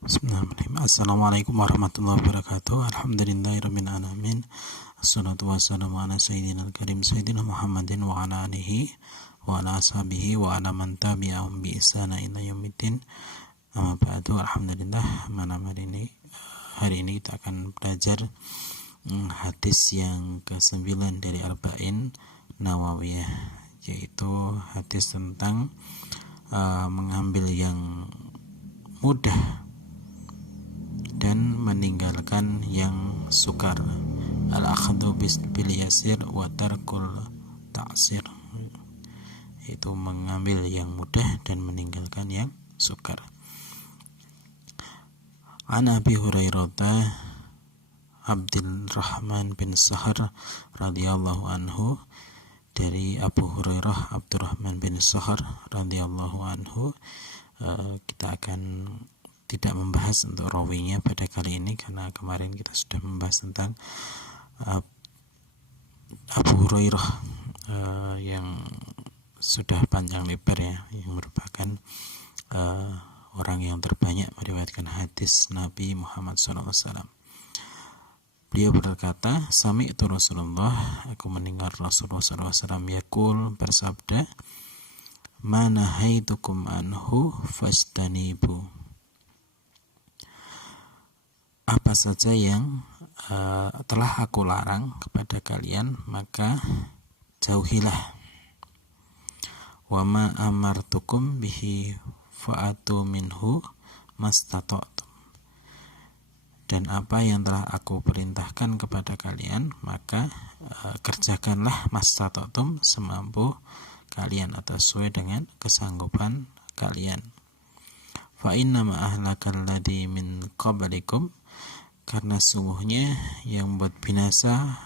Bismillahirrahmanirrahim. Assalamualaikum warahmatullahi wabarakatuh. Alhamdulillahirabbil alamin. Assalatu wassalamu ala sayyidina al-karim sayyidina Muhammadin wa ala alihi wa ala ashabihi wa ala man tabi'ahum bi ihsana ila yaumiddin. Amma ba'du. Alhamdulillah, malam hari ini kita akan belajar hadis yang ke-9 dari Arba'in Nawawiyah, yaitu hadis tentang mengambil yang mudah dan meninggalkan yang sukar. Al-akhdhu bil yasir wa tarkul ta'sir, yaitu mengambil yang mudah dan meninggalkan yang sukar. An Abi Hurairah Abdurrahman bin Sahar radhiyallahu anhu, dari Abu Hurairah Abdurrahman bin Sahar radhiyallahu anhu. Kita akan tidak membahas untuk rawinya pada kali ini, karena kemarin kita sudah membahas tentang Abu Hurairah yang sudah panjang lebar ya, yang merupakan orang yang terbanyak meriwayatkan hadis Nabi Muhammad SAW. Beliau berkata, Sami'tu Rasulullah, aku mendengar Rasulullah SAW yaqul, bersabda, Ma nahaitukum anhu fastanibu. Apa saja yang telah aku larang kepada kalian, maka jauhilah. Wa ma amartukum bihi fa'atu minhu mastata'tum. Dan apa yang telah aku perintahkan kepada kalian, maka kerjakanlah mastata'tum, semampu kalian atau sesuai dengan kesanggupan kalian. Fa inna ma ahlakal ladzi min qablikum, karena sungguhnya yang membuat binasa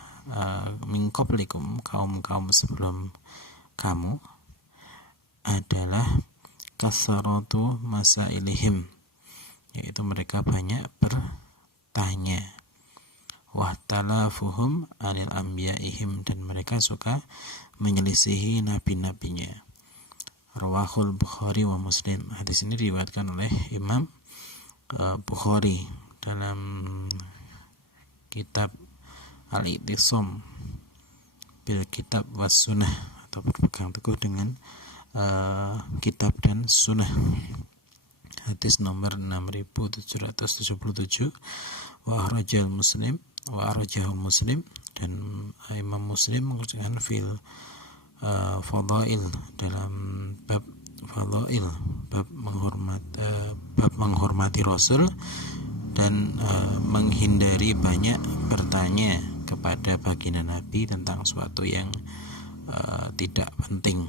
min qablikum, kaum-kaum sebelum kamu, adalah kasaratu masailihim, yaitu mereka banyak bertanya, wahtalafuhum anil anbiya'ihim, dan mereka suka menyelisihi nabi-nabinya. Rawahul Bukhari wa Muslim. Hadis ini diriwayatkan oleh Imam Bukhari dalam kitab Al-I'tisam bil Kitab was Sunnah, atau berpegang teguh dengan kitab dan sunnah. Hadis nomor 6777. Wa akhrajahu Muslim, dan Imam Muslim mengerjakan fil fadail, dalam bab fadail, bab menghormati Rasul dan menghindari banyak bertanya kepada baginda Nabi tentang suatu yang tidak penting,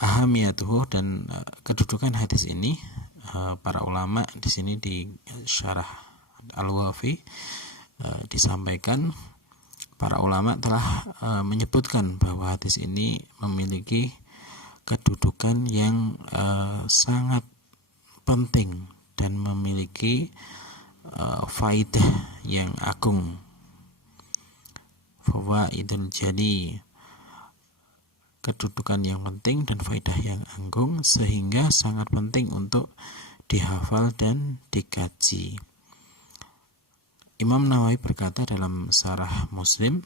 Ahamiyatuhu, dan kedudukan hadis ini, para ulama di sini di Syarah Al-Wafi disampaikan, para ulama telah menyebutkan bahwa hadis ini memiliki kedudukan yang sangat penting dan memiliki faidah yang agung, fawaidul jali, kedudukan yang penting dan faidah yang agung, sehingga sangat penting untuk dihafal dan dikaji. Imam Nawawi berkata dalam Syarah Muslim,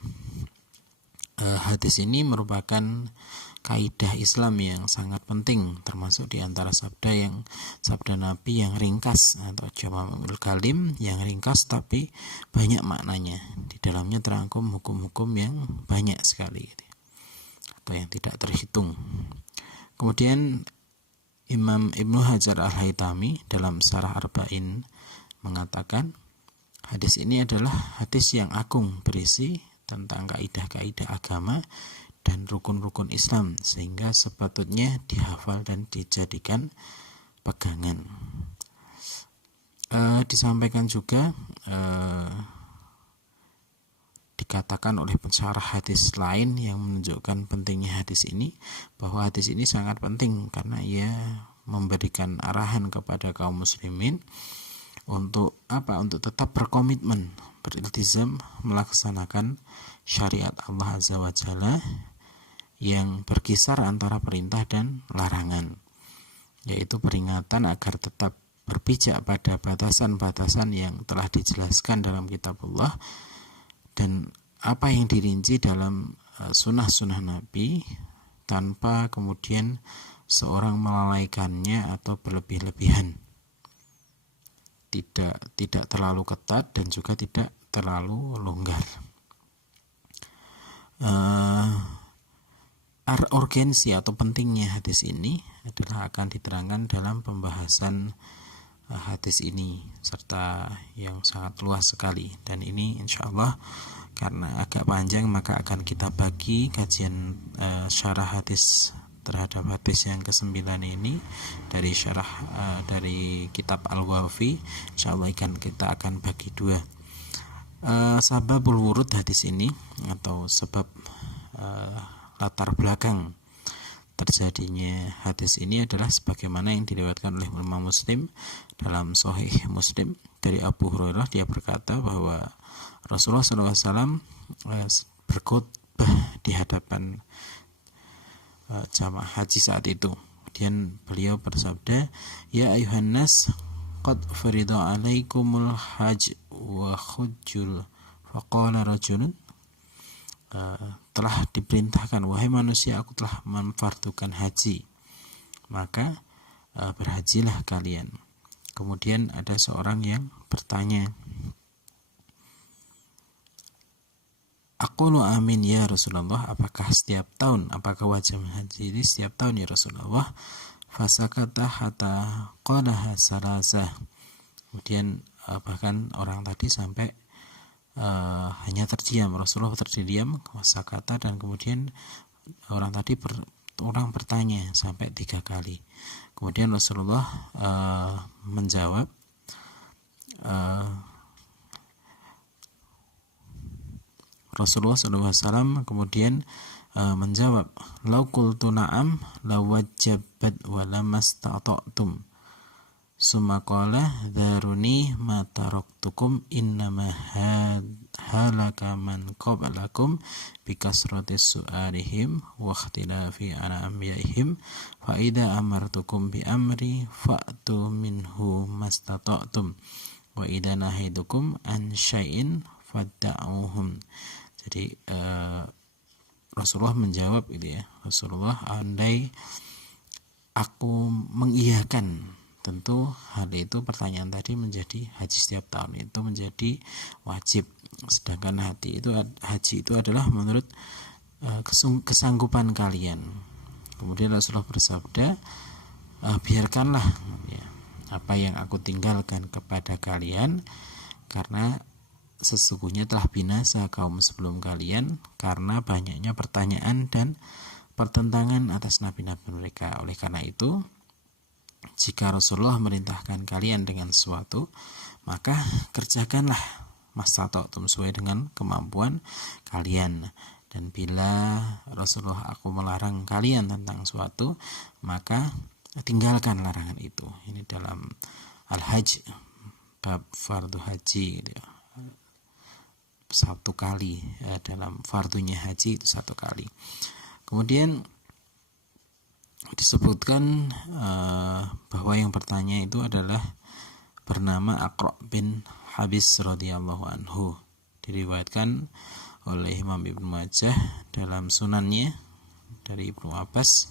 hadis ini merupakan kaidah Islam yang sangat penting, termasuk di antara sabda Nabi yang ringkas, atau Jawami'ul Kalim, yang ringkas tapi banyak maknanya. Di dalamnya terangkum hukum-hukum yang banyak sekali, atau yang tidak terhitung. Kemudian Imam Ibnu Hajar Al-Haytami dalam Syarah Arba'in mengatakan, hadis ini adalah hadis yang agung, berisi tentang kaidah-kaidah agama dan rukun-rukun Islam, sehingga sepatutnya dihafal dan dijadikan pegangan. Disampaikan juga, dikatakan oleh pensyarah hadis lain yang menunjukkan pentingnya hadis ini, bahwa hadis ini sangat penting karena ia memberikan arahan kepada kaum muslimin untuk tetap berkomitmen, beriltizam melaksanakan syariat Allah Azza wa Jalla yang berkisar antara perintah dan larangan. yaitu peringatan agar tetap berpijak pada batasan-batasan yang telah dijelaskan dalam kitabullah dan apa yang dirinci dalam sunnah-sunnah Nabi, tanpa kemudian seorang melalaikannya atau berlebih-lebihan. Tidak terlalu ketat dan juga tidak terlalu longgar. Urgensi atau pentingnya hadis ini adalah akan diterangkan dalam pembahasan hadis ini, serta yang sangat luas sekali, dan ini insya Allah karena agak panjang maka akan kita bagi kajian syarah hadis terhadap hadis yang ke-9 ini dari syarah dari kitab Al-Wafi. Insya Allah kita akan bagi dua. Sababul wurud hadis ini atau sebab latar belakang terjadinya hadis ini adalah sebagaimana yang diriwayatkan oleh Imam Muslim dalam Sahih Muslim dari Abu Hurairah. Dia berkata bahwa Rasulullah SAW berkhutbah di hadapan jamaah haji saat itu. Kemudian beliau bersabda, "Ya ayuhan nas, qad farida alaikumul hajj wa khujjul." Faqala rajulun, telah diperintahkan, wahai manusia, aku telah memfardukan haji, maka berhajilah kalian. Kemudian ada seorang yang bertanya, aqulu amin ya Rasulullah, apakah setiap tahun, apakah wajib haji ini setiap tahun ya Rasulullah? Fasakata hatta qalaha salasah. Kemudian bahkan orang tadi sampai hanya terdiam, Rasulullah terdiam, wasakata, dan kemudian orang tadi orang bertanya sampai 3 kali. Kemudian Rasulullah menjawab, Rasulullah SAW kemudian menjawab, lau qultu na'am lawajabat wa lamastata'tum. Summa qala dharuni ma taraktukum innama halaka man qablakum bikasrati su'alihim wa ikhtilafi ala anbiya'ihim fa idza amartukum bi amri fa'tu minhu mastata'tum wa idza nahaitukum an syai'in fadda'uhum. Jadi Rasulullah menjawab gitu ya, Rasulullah, andai aku mengiyakan, tentu hal itu, pertanyaan tadi menjadi haji setiap tahun itu menjadi wajib. Sedangkan haji itu adalah menurut kesanggupan kalian. Kemudian Rasulullah bersabda, biarkanlah ya, apa yang aku tinggalkan kepada kalian, karena sesungguhnya telah binasa kaum sebelum kalian karena banyaknya pertanyaan dan pertentangan atas nabi-nabi mereka. Oleh karena itu, jika Rasulullah merintahkan kalian dengan sesuatu, maka kerjakanlah mastata'tum, sesuai dengan kemampuan kalian. Dan bila Rasulullah aku melarang kalian tentang sesuatu, maka tinggalkan larangan itu. Ini dalam Al-Hajj, bab fardu haji gitu ya. 1 kali dalam fardunya haji itu 1 kali. Kemudian disebutkan bahwa yang bertanya itu adalah bernama Aqra' bin Habis radhiyallahu anhu. Diriwayatkan oleh Imam Ibnu Majah dalam sunannya dari Ibnu Abbas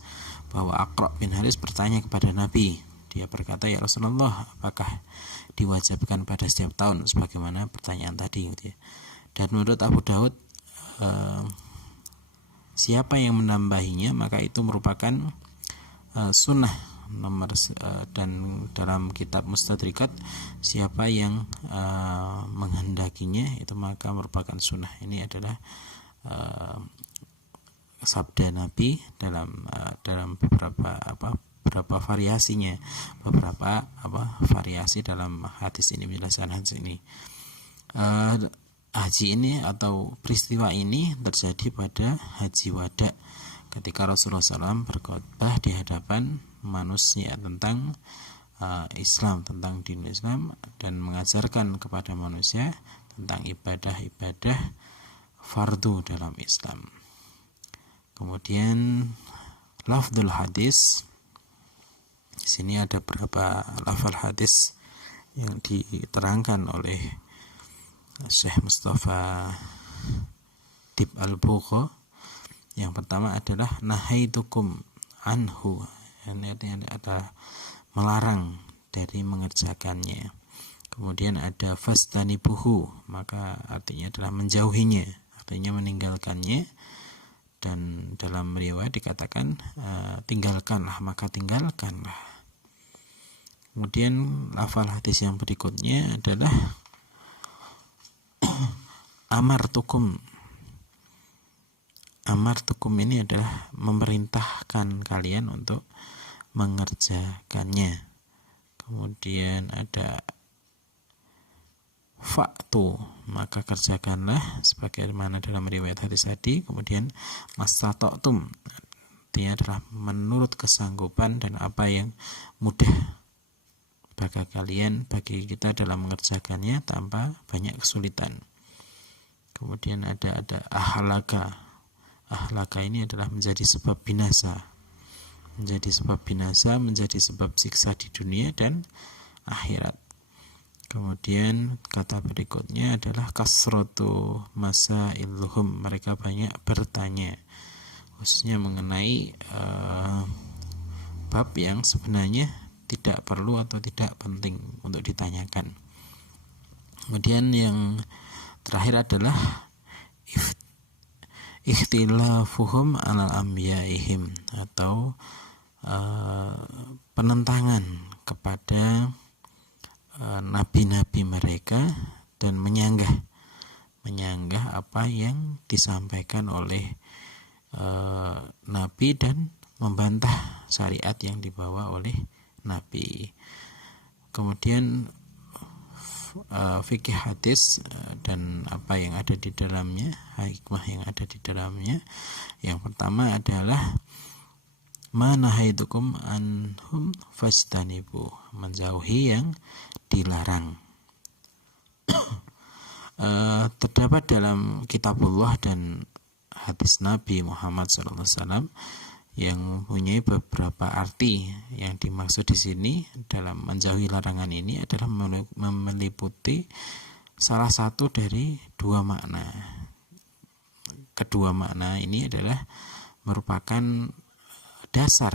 bahwa Aqra' bin Habis bertanya kepada Nabi. Dia berkata, ya Rasulullah, apakah diwajibkan pada setiap tahun sebagaimana pertanyaan tadi gitu ya. Dan menurut Abu Daud, siapa yang menambahinya maka itu merupakan sunnah nomor, dan dalam kitab Mustadrikat, siapa yang menghendakinya itu maka merupakan sunnah. Ini adalah sabda Nabi dalam beberapa variasinya, beberapa variasi dalam hadis ini, menjelaskan hadis ini. Haji ini atau peristiwa ini terjadi pada Haji Wada, ketika Rasulullah SAW berkhutbah di hadapan manusia tentang Islam, tentang din Islam, dan mengajarkan kepada manusia tentang ibadah-ibadah fardu dalam Islam. Kemudian lafdzul hadis Di sini ada beberapa lafal hadis yang diterangkan oleh Syekh Mustafa Tib Al-Bugha. Yang pertama adalah nahaitukum anhu, ini ada melarang dari mengerjakannya. Kemudian ada fastanibuhu, maka artinya adalah menjauhinya, artinya meninggalkannya. Dan dalam riwayat dikatakan tinggalkanlah, maka tinggalkanlah. Kemudian lafal hadis yang berikutnya adalah amartukum. Amartukum ini adalah memerintahkan kalian untuk mengerjakannya. Kemudian ada fa'tu, maka kerjakanlah sebagaimana dalam riwayat hadis tadi. Kemudian mastata'tum, artinya adalah menurut kesanggupan dan apa yang mudah bagi kita dalam mengerjakannya tanpa banyak kesulitan. Kemudian ada ahlaka. Ahlaka ini adalah menjadi sebab binasa, menjadi sebab siksa di dunia dan akhirat. Kemudian kata berikutnya adalah kasratu masailhum, mereka banyak bertanya, khususnya mengenai bab yang sebenarnya tidak perlu atau tidak penting untuk ditanyakan. Kemudian yang terakhir adalah ikhtilafuhum alal anbiyaihim, atau penentangan kepada nabi-nabi mereka dan menyanggah apa yang disampaikan oleh nabi dan membantah syariat yang dibawa oleh nabi. Kemudian fikih hadis dan apa yang ada di dalamnya, hikmah yang ada di dalamnya. Yang pertama adalah manahaitukum anhum fastanibu, menjauhi yang dilarang. Terdapat dalam kitabullah dan hadis Nabi Muhammad SAW yang mempunyai beberapa arti. Yang dimaksud di sini dalam menjauhi larangan ini adalah meliputi salah satu dari dua makna. Kedua makna ini adalah merupakan dasar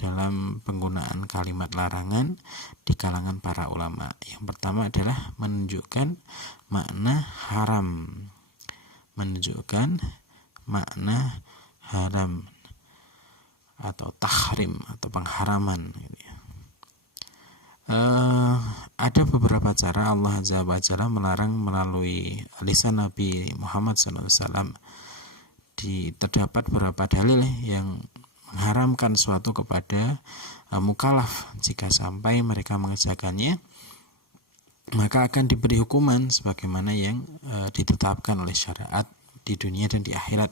dalam penggunaan kalimat larangan di kalangan para ulama. Yang pertama adalah menunjukkan makna haram, atau tahrim atau pengharaman. Ada beberapa cara Allah Azza wa Jalla melarang melalui lisan Nabi Muhammad SAW. Terdapat beberapa dalil yang mengharamkan suatu kepada mukallaf. Jika sampai mereka mengerjakannya, maka akan diberi hukuman sebagaimana yang ditetapkan oleh syariat di dunia dan di akhirat.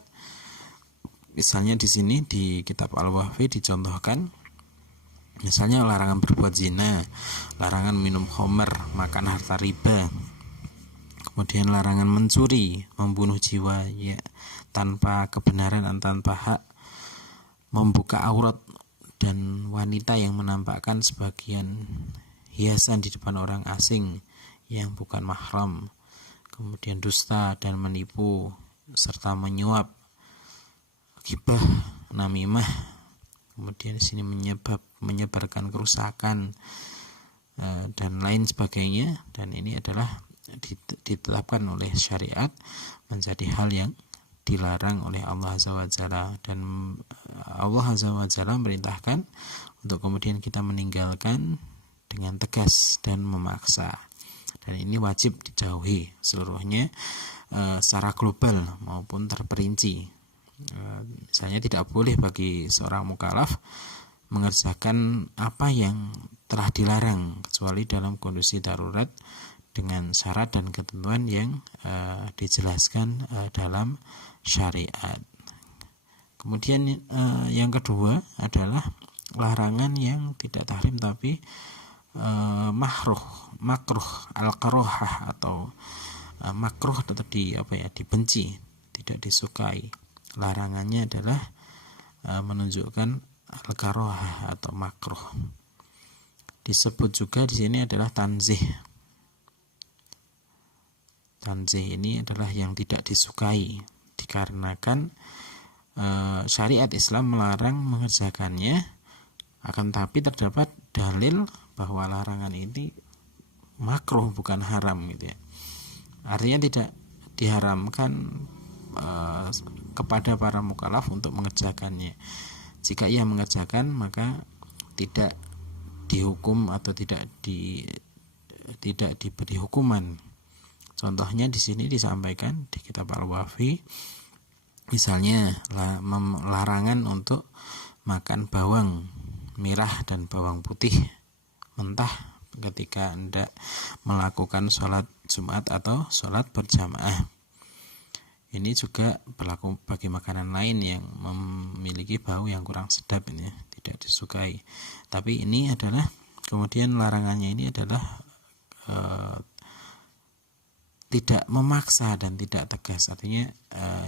Misalnya di sini di kitab Al-Wahfi dicontohkan, misalnya larangan berbuat zina, larangan minum khamr, makan harta riba, kemudian larangan mencuri, membunuh jiwa ya tanpa kebenaran dan tanpa hak, membuka aurat dan wanita yang menampakkan sebagian hiasan di depan orang asing yang bukan mahram, kemudian dusta dan menipu serta menyuap, ghibah, namimah, kemudian di sini menyebarkan kerusakan dan lain sebagainya. Dan ini adalah ditetapkan oleh syariat menjadi hal yang dilarang oleh Allah Azza wa Jalla, dan Allah Azza wa Jalla merintahkan untuk kemudian kita meninggalkan dengan tegas dan memaksa. Dan ini wajib dijauhi seluruhnya secara global maupun terperinci. Misalnya tidak boleh bagi seorang mukallaf mengerjakan apa yang telah dilarang kecuali dalam kondisi darurat dengan syarat dan ketentuan yang dijelaskan dalam syariat. Kemudian yang kedua adalah larangan yang tidak tahrim tapi makruh al-karohah, atau makruh atau dibenci, tidak disukai. Larangannya adalah menunjukkan al-karohah atau makruh. disebut juga di sini adalah tanzih. Tanzih ini adalah yang tidak disukai, dikarenakan syariat Islam melarang mengerjakannya, akan tapi terdapat dalil bahwa larangan ini makruh bukan haram gitu ya. Artinya tidak diharamkan kepada para mukallaf untuk mengerjakannya. Jika ia mengerjakan maka tidak dihukum atau tidak diberi hukuman. Contohnya di sini disampaikan di kitab Al-Wafi, misalnya larangan untuk makan bawang merah dan bawang putih mentah ketika hendak melakukan sholat Jumat atau sholat berjamaah. Ini juga berlaku bagi makanan lain yang memiliki bau yang kurang sedap, ini tidak disukai. Tapi ini adalah, kemudian larangannya ini adalah tidak memaksa dan tidak tegas. Artinya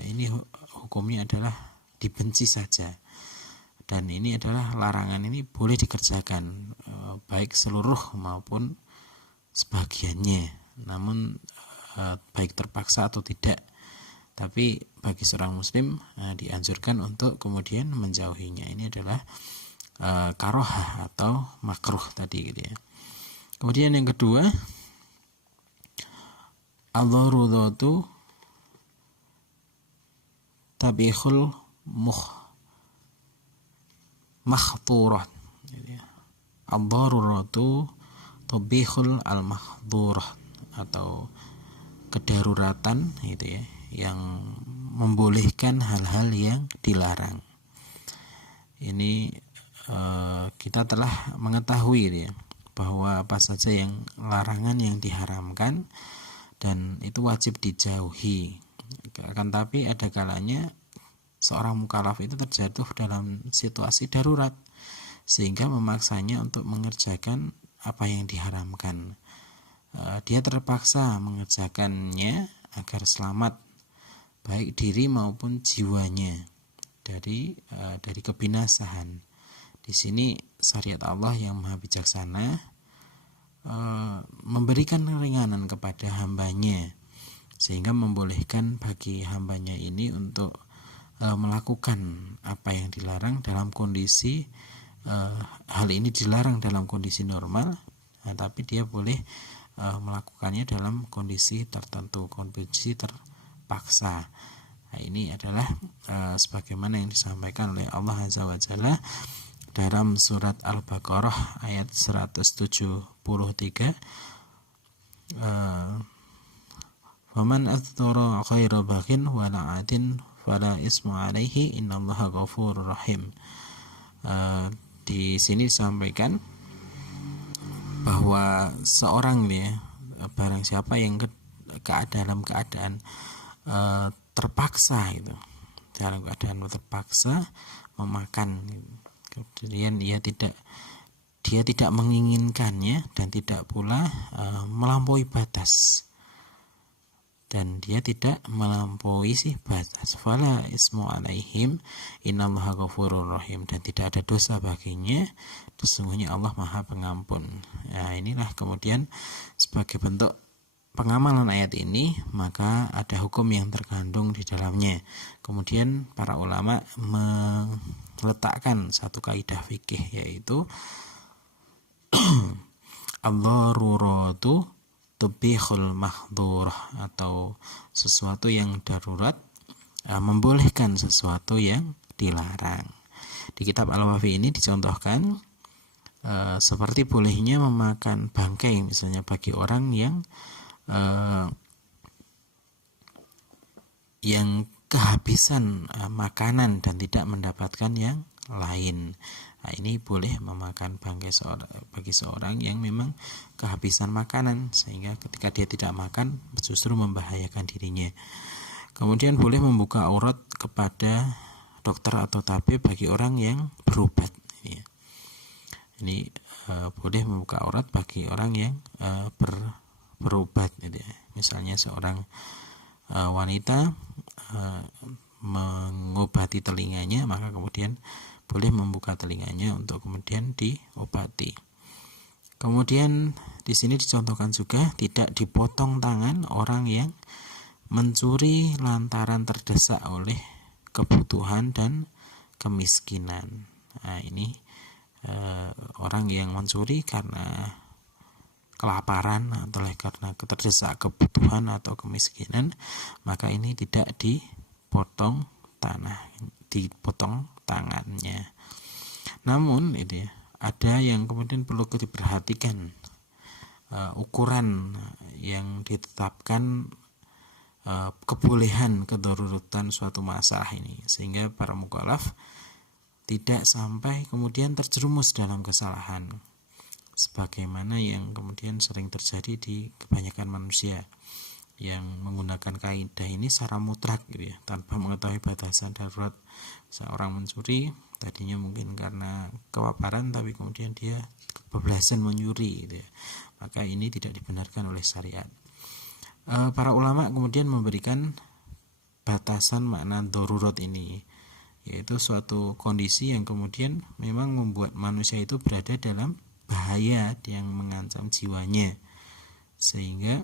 ini hukumnya adalah dibenci saja. Dan ini adalah larangan ini boleh dikerjakan baik seluruh maupun sebagiannya, namun baik terpaksa atau tidak. Tapi bagi seorang muslim dianjurkan untuk kemudian menjauhinya. Ini adalah karohah atau makruh tadi gitu ya. Kemudian yang kedua, ad-daruratu tabihul mahdhurat. Ad-daruratu tabihul al-mahdhurat, atau kedaruratan gitu ya, yang membolehkan hal-hal yang dilarang. Ini kita telah mengetahui ya, bahwa apa saja yang larangan yang diharamkan dan itu wajib dijauhi. Akan tapi ada kalanya seorang mukallaf itu terjatuh dalam situasi darurat sehingga memaksanya untuk mengerjakan apa yang diharamkan. Dia terpaksa mengerjakannya agar selamat baik diri maupun jiwanya dari kebinasaan. Di sini syariat Allah yang maha bijaksana memberikan keringanan kepada hambanya, sehingga membolehkan bagi hambanya ini untuk melakukan apa yang dilarang dalam kondisi hal ini dilarang dalam kondisi normal, tapi dia boleh melakukannya dalam kondisi tertentu, kondisi terpaksa. Nah, ini adalah sebagaimana yang disampaikan oleh Allah Azza wa Jalla dalam surat Al-Baqarah ayat 173. Faman adzara ghaira baghin wala adin fala ismu alaihi innallaha ghafurur rahim. Di sini disampaikan bahwa seorang ya, barang siapa yang dalam keadaan terpaksa itu, dalam keadaan terpaksa memakan, kemudian dia tidak menginginkannya dan tidak pula melampaui batas, dan dia tidak melampaui batas, fala ismu alaihim innallaha ghafurur rahim, dan tidak ada dosa baginya, sesungguhnya Allah Maha Pengampun. Nah, inilah kemudian sebagai bentuk pengamalan ayat ini, maka ada hukum yang terkandung di dalamnya. Kemudian para ulama meletakkan satu kaidah fikih, yaitu ad-daruratu tubihul mahdhurah, atau sesuatu yang darurat membolehkan sesuatu yang dilarang. Di kitab Al-Wafi ini dicontohkan seperti bolehnya memakan bangkai misalnya bagi orang yang kehabisan makanan dan tidak mendapatkan yang lain. Nah, ini boleh memakan bangkai bagi seorang yang memang kehabisan makanan, sehingga ketika dia tidak makan justru membahayakan dirinya. Kemudian boleh membuka aurat kepada dokter atau tabib bagi orang yang berobat. Ini boleh membuka aurat bagi orang yang berobat. Misalnya seorang wanita mengobati telinganya, maka kemudian boleh membuka telinganya untuk kemudian diobati. Kemudian di sini dicontohkan juga tidak dipotong tangan orang yang mencuri lantaran terdesak oleh kebutuhan dan kemiskinan. Nah, ini orang yang mencuri karena kelaparan atau karena terdesak kebutuhan atau kemiskinan, maka ini tidak dipotong tangannya. Namun itu ya, ada yang kemudian perlu diperhatikan, ukuran yang ditetapkan kebolehan kedaruratan suatu masalah ini, sehingga para mukallaf tidak sampai kemudian terjerumus dalam kesalahan sebagaimana yang kemudian sering terjadi di kebanyakan manusia yang menggunakan kaidah ini secara mutlak gitu ya, tanpa mengetahui batasan darurat. Seorang mencuri tadinya mungkin karena kelaparan, tapi kemudian dia kebablasan mencuri gitu ya, maka ini tidak dibenarkan oleh syariat. Para ulama kemudian memberikan batasan makna darurat ini, yaitu suatu kondisi yang kemudian memang membuat manusia itu berada dalam bahaya yang mengancam jiwanya, sehingga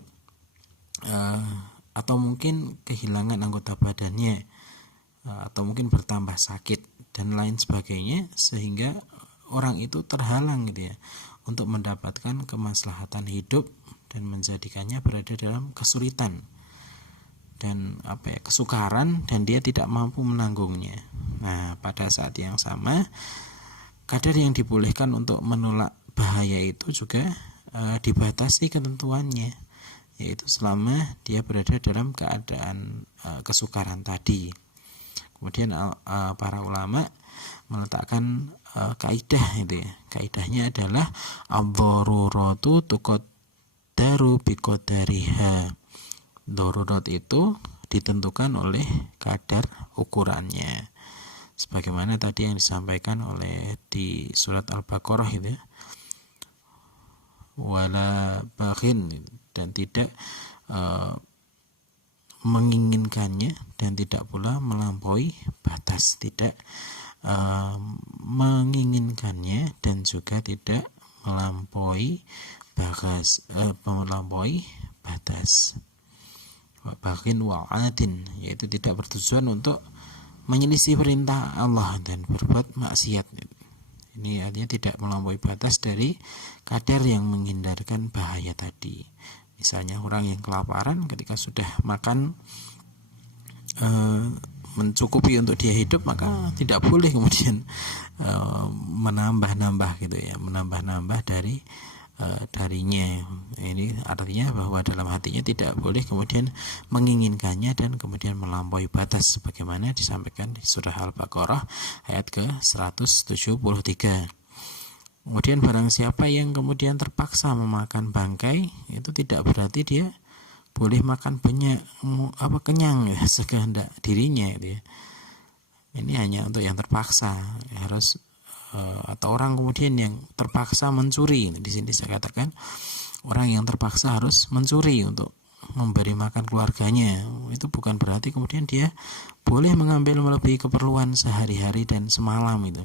atau mungkin kehilangan anggota badannya, atau mungkin bertambah sakit dan lain sebagainya, sehingga orang itu terhalang gitu ya untuk mendapatkan kemaslahatan hidup dan menjadikannya berada dalam kesulitan dan kesukaran, dan dia tidak mampu menanggungnya. Nah, pada saat yang sama, kadar yang dibolehkan untuk menolak bahaya itu juga dibatasi ketentuannya, yaitu selama dia berada dalam keadaan kesukaran tadi. Kemudian para ulama meletakkan kaidah itu ya. Kaidahnya adalah ad-daruratu tuqaddaru biqadariha. Darurat itu ditentukan oleh kadar ukurannya. Sebagaimana tadi yang disampaikan oleh di surat Al-Baqarah itu ya. Wala baghin, dan tidak menginginkannya dan tidak pula melampaui batas, tidak menginginkannya dan juga tidak melampaui batas. Baghin wa'adin, yaitu tidak bertujuan untuk menyelisih perintah Allah dan berbuat maksiat. Ini artinya tidak melampaui batas dari kadar yang menghindarkan bahaya tadi. Misalnya orang yang kelaparan, ketika sudah makan mencukupi untuk dia hidup, maka tidak boleh kemudian menambah-nambah gitu ya, menambah-nambah darinya. Ini artinya bahwa dalam hatinya tidak boleh kemudian menginginkannya dan kemudian melampaui batas, sebagaimana disampaikan di surah Al-Baqarah ayat ke-173. Kemudian barang siapa yang kemudian terpaksa memakan bangkai, itu tidak berarti dia boleh makan banyak kenyang ya, sekehendak dirinya gitu ya. Ini hanya untuk yang terpaksa, harus atau orang kemudian yang terpaksa mencuri. Di sini saya katakan orang yang terpaksa harus mencuri untuk memberi makan keluarganya. Itu bukan berarti kemudian dia boleh mengambil melebihi keperluan sehari-hari dan semalam itu.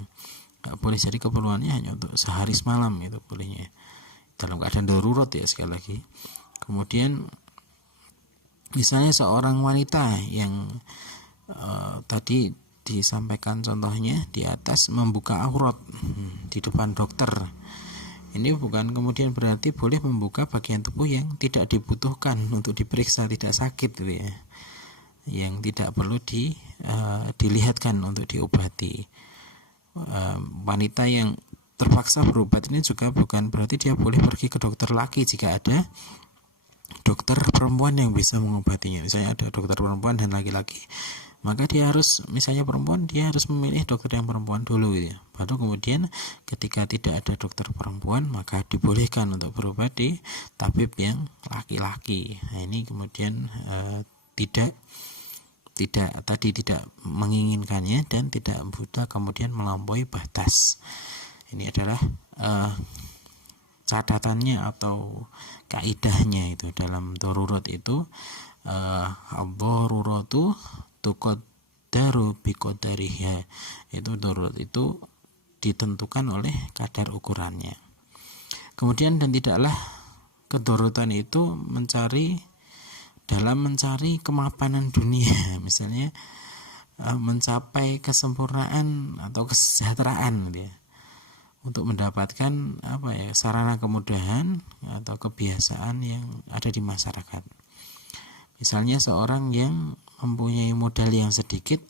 Gak boleh, jadi keperluannya hanya untuk sehari semalam itu bolehnya. Dalam keadaan darurat ya, sekali lagi. Kemudian misalnya seorang wanita yang tadi disampaikan contohnya di atas membuka aurat di depan dokter, ini bukan kemudian berarti boleh membuka bagian tubuh yang tidak dibutuhkan untuk diperiksa, tidak sakit gitu ya, yang tidak perlu dilihatkan untuk diobati. Wanita yang terpaksa berobat ini juga bukan berarti dia boleh pergi ke dokter laki jika ada dokter perempuan yang bisa mengobatinya. Misalnya ada dokter perempuan dan laki-laki, maka dia harus, misalnya perempuan, dia harus memilih dokter yang perempuan dulu ya. Baru kemudian ketika tidak ada dokter perempuan, maka dibolehkan untuk berobat di tabib yang laki-laki. Nah, ini kemudian tidak menginginkannya dan tidak mudah kemudian melampaui batas. Ini adalah catatannya atau kaidahnya itu dalam darurat itu, ad-daruratu tuqaddaru biqadariha. Itu darurat itu ditentukan oleh kadar ukurannya. Kemudian dan tidaklah kedorotan itu mencari kemapanan dunia, misalnya mencapai kesempurnaan atau kesejahteraan gitu ya, untuk mendapatkan sarana kemudahan atau kebiasaan yang ada di masyarakat. Misalnya seorang yang mempunyai modal yang sedikit,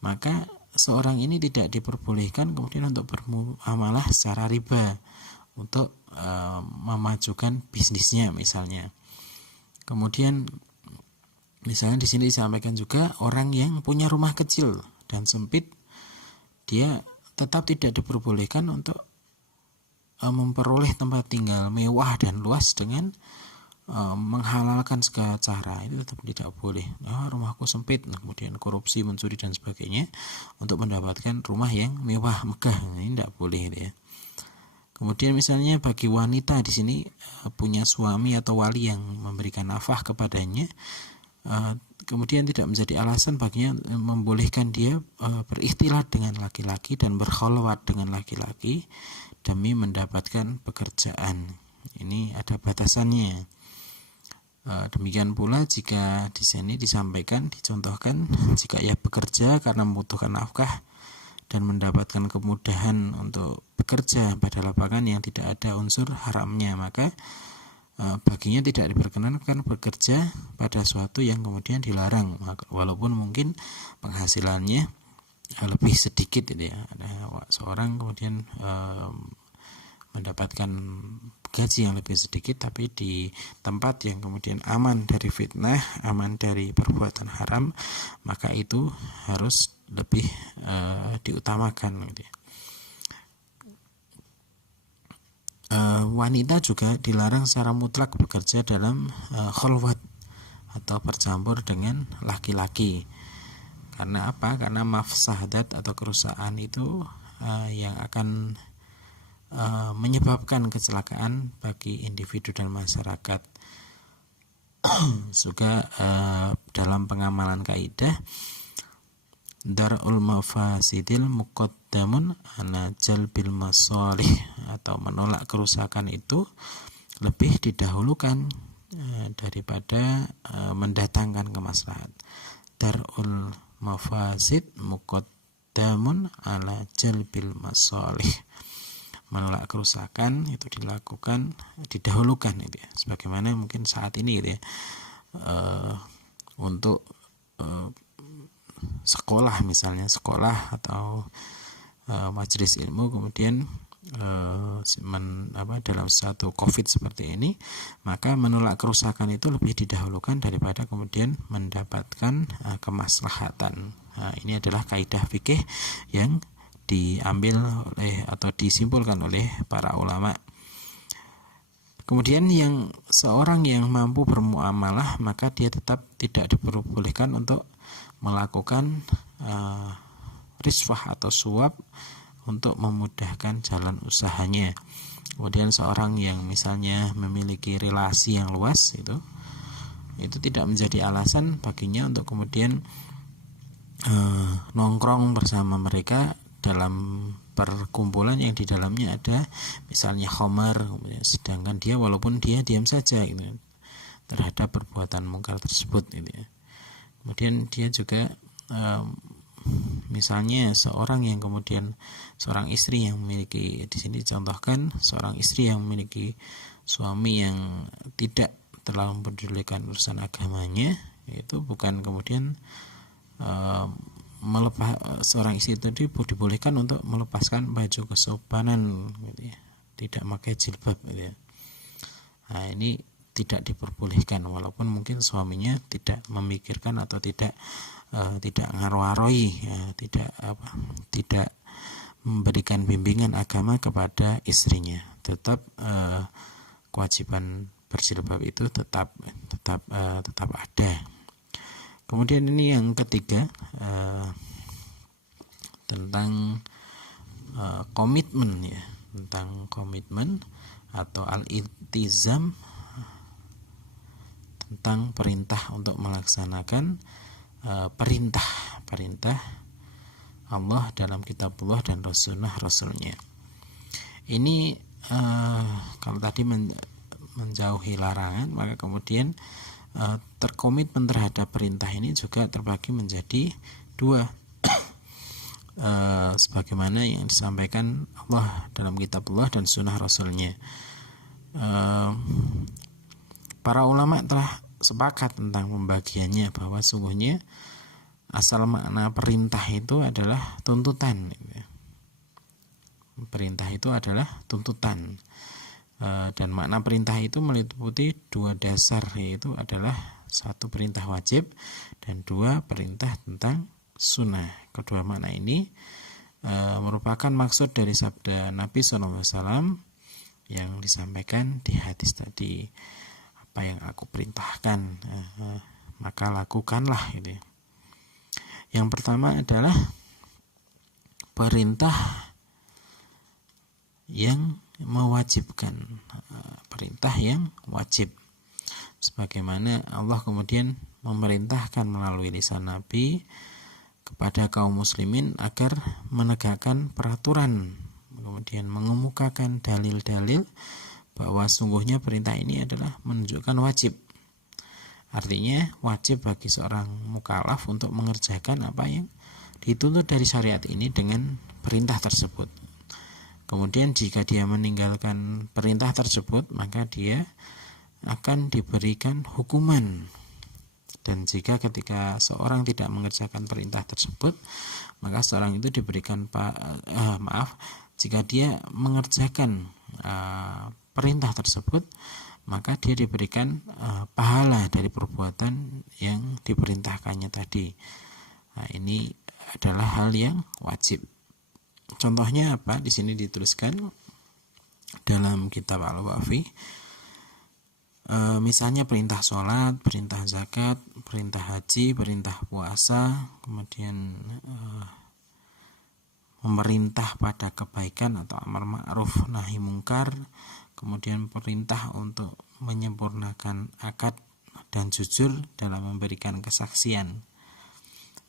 maka seorang ini tidak diperbolehkan kemudian untuk bermuamalah secara riba untuk memajukan bisnisnya misalnya. Kemudian misalnya di sini disampaikan juga orang yang punya rumah kecil dan sempit, dia tetap tidak diperbolehkan untuk memperoleh tempat tinggal mewah dan luas dengan menghalalkan segala cara. Itu tetap tidak boleh. Rumahku sempit, kemudian korupsi, mencuri dan sebagainya untuk mendapatkan rumah yang mewah megah, ini tidak boleh ya. Kemudian misalnya bagi wanita di sini punya suami atau wali yang memberikan nafkah kepadanya, kemudian tidak menjadi alasan baginya membolehkan dia berikhtilat dengan laki-laki dan berkholwat dengan laki-laki demi mendapatkan pekerjaan. Ini ada batasannya. Demikian pula jika di sini dicontohkan jika ia bekerja karena membutuhkan nafkah dan mendapatkan kemudahan untuk bekerja pada lapangan yang tidak ada unsur haramnya, maka baginya tidak diperkenankan bekerja pada suatu yang kemudian dilarang, walaupun mungkin penghasilannya lebih sedikit gitu ya. Ada seorang kemudian mendapatkan gaji yang lebih sedikit, tapi di tempat yang kemudian aman dari fitnah, aman dari perbuatan haram, maka itu harus lebih diutamakan gitu ya. Wanita juga dilarang secara mutlak bekerja dalam kholwat atau bercampur dengan laki-laki. Karena apa? Karena mafsadat atau kerusakan itu yang akan menyebabkan kecelakaan bagi individu dan masyarakat. Juga dalam pengamalan kaidah darul mafasidil muqaddamun ala jalbil masalih, atau menolak kerusakan itu lebih didahulukan daripada mendatangkan kemaslahat. Darul mafasid muqaddamun ala jalbil masalih, menolak kerusakan itu didahulukan gitu ya. Sebagaimana mungkin saat ini gitu ya, untuk sekolah misalnya, sekolah atau majelis ilmu kemudian dalam satu COVID seperti ini, maka menolak kerusakan itu lebih didahulukan daripada kemudian mendapatkan kemaslahatan. Ini adalah kaidah fikih yang diambil atau disimpulkan oleh para ulama. Kemudian yang seorang yang mampu bermuamalah, maka dia tetap tidak diperbolehkan untuk melakukan riswah atau suap untuk memudahkan jalan usahanya. Kemudian seorang yang misalnya memiliki relasi yang luas, itu tidak menjadi alasan baginya untuk kemudian nongkrong bersama mereka dalam perkumpulan yang di dalamnya ada misalnya khamar, sedangkan dia walaupun dia diam saja gitu, terhadap perbuatan mungkar tersebut gitu ya. Kemudian dia juga misalnya seorang istri yang memiliki, di sini contohkan seorang istri yang memiliki suami yang tidak terlalu mempedulikan urusan agamanya, itu bukan kemudian seorang istri itu dibolehkan untuk melepaskan baju kesopanan gitu ya, tidak pakai jilbab gitu ya. Nah, ini tidak diperbolehkan walaupun mungkin suaminya tidak memikirkan atau tidak ngaruh-aruhi ya, tidak memberikan bimbingan agama kepada istrinya. Tetap kewajiban berjilbab itu tetap ada. Kemudian ini yang ketiga, tentang komitmen ya, tentang komitmen atau al-iltizam, tentang perintah untuk melaksanakan perintah Allah dalam kitabullah dan rasulnya. Ini kalau tadi menjauhi larangan, maka kemudian terkomitmen terhadap perintah ini juga terbagi menjadi dua. Sebagaimana yang disampaikan Allah dalam kitabullah dan sunnah Rasulnya. Para ulama telah sepakat tentang pembagiannya, bahwa sungguhnya asal makna perintah itu adalah tuntutan. Perintah itu adalah tuntutan, dan makna perintah itu meliputi dua dasar, yaitu adalah satu, perintah wajib, dan dua, perintah tentang sunnah. Kedua makna ini merupakan maksud dari sabda Nabi SAW yang disampaikan di hadis tadi, apa yang aku perintahkan maka lakukanlah, gitu. Yang pertama adalah perintah yang mewajibkan, perintah yang wajib, sebagaimana Allah kemudian memerintahkan melalui lisan Nabi kepada kaum muslimin agar menegakkan peraturan, kemudian mengemukakan dalil-dalil bahwa sungguhnya perintah ini adalah menunjukkan wajib. Artinya wajib bagi seorang mukallaf untuk mengerjakan apa yang dituntut dari syariat ini dengan perintah tersebut. Kemudian jika dia meninggalkan perintah tersebut, maka dia akan diberikan hukuman. Dan jika ketika seorang tidak mengerjakan perintah tersebut, maka seorang itu diberikan jika dia mengerjakan perintah tersebut, maka dia diberikan pahala dari perbuatan yang diperintahkannya tadi. Nah, ini adalah hal yang wajib. Contohnya apa? Di sini dituliskan dalam kitab Al-Wafi. Misalnya perintah sholat, perintah zakat, perintah haji, perintah puasa, kemudian memerintah pada kebaikan atau amar ma'ruf nahi mungkar, kemudian perintah untuk menyempurnakan akad dan jujur dalam memberikan kesaksian.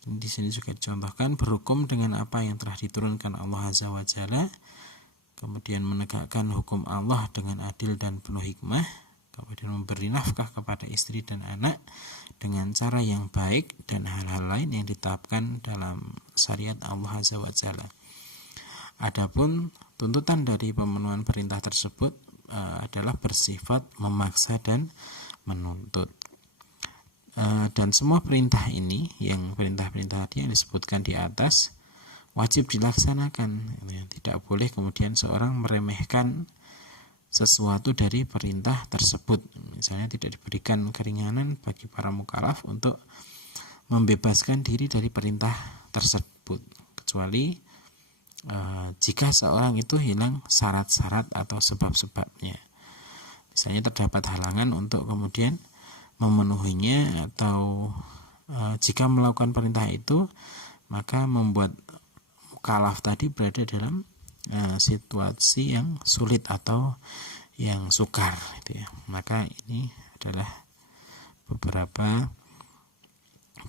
Di sini juga dicontohkan berhukum dengan apa yang telah diturunkan Allah Azza wa Jalla, kemudian menegakkan hukum Allah dengan adil dan penuh hikmah, kemudian memberi nafkah kepada istri dan anak dengan cara yang baik, dan hal-hal lain yang ditetapkan dalam syariat Allah Azza wa Jalla. Adapun tuntutan dari pemenuhan perintah tersebut adalah bersifat memaksa dan menuntut. Dan semua perintah ini, yang perintah-perintah tadi yang disebutkan di atas, wajib dilaksanakan. Tidak boleh kemudian seorang meremehkan sesuatu dari perintah tersebut. Misalnya tidak diberikan keringanan bagi para mukallaf untuk membebaskan diri dari perintah tersebut, kecuali jika seorang itu hilang syarat-syarat atau sebab-sebabnya. Misalnya terdapat halangan untuk kemudian memenuhinya, atau jika melakukan perintah itu maka membuat mukallaf tadi berada dalam situasi yang sulit atau yang sukar, gitu ya. Maka ini adalah beberapa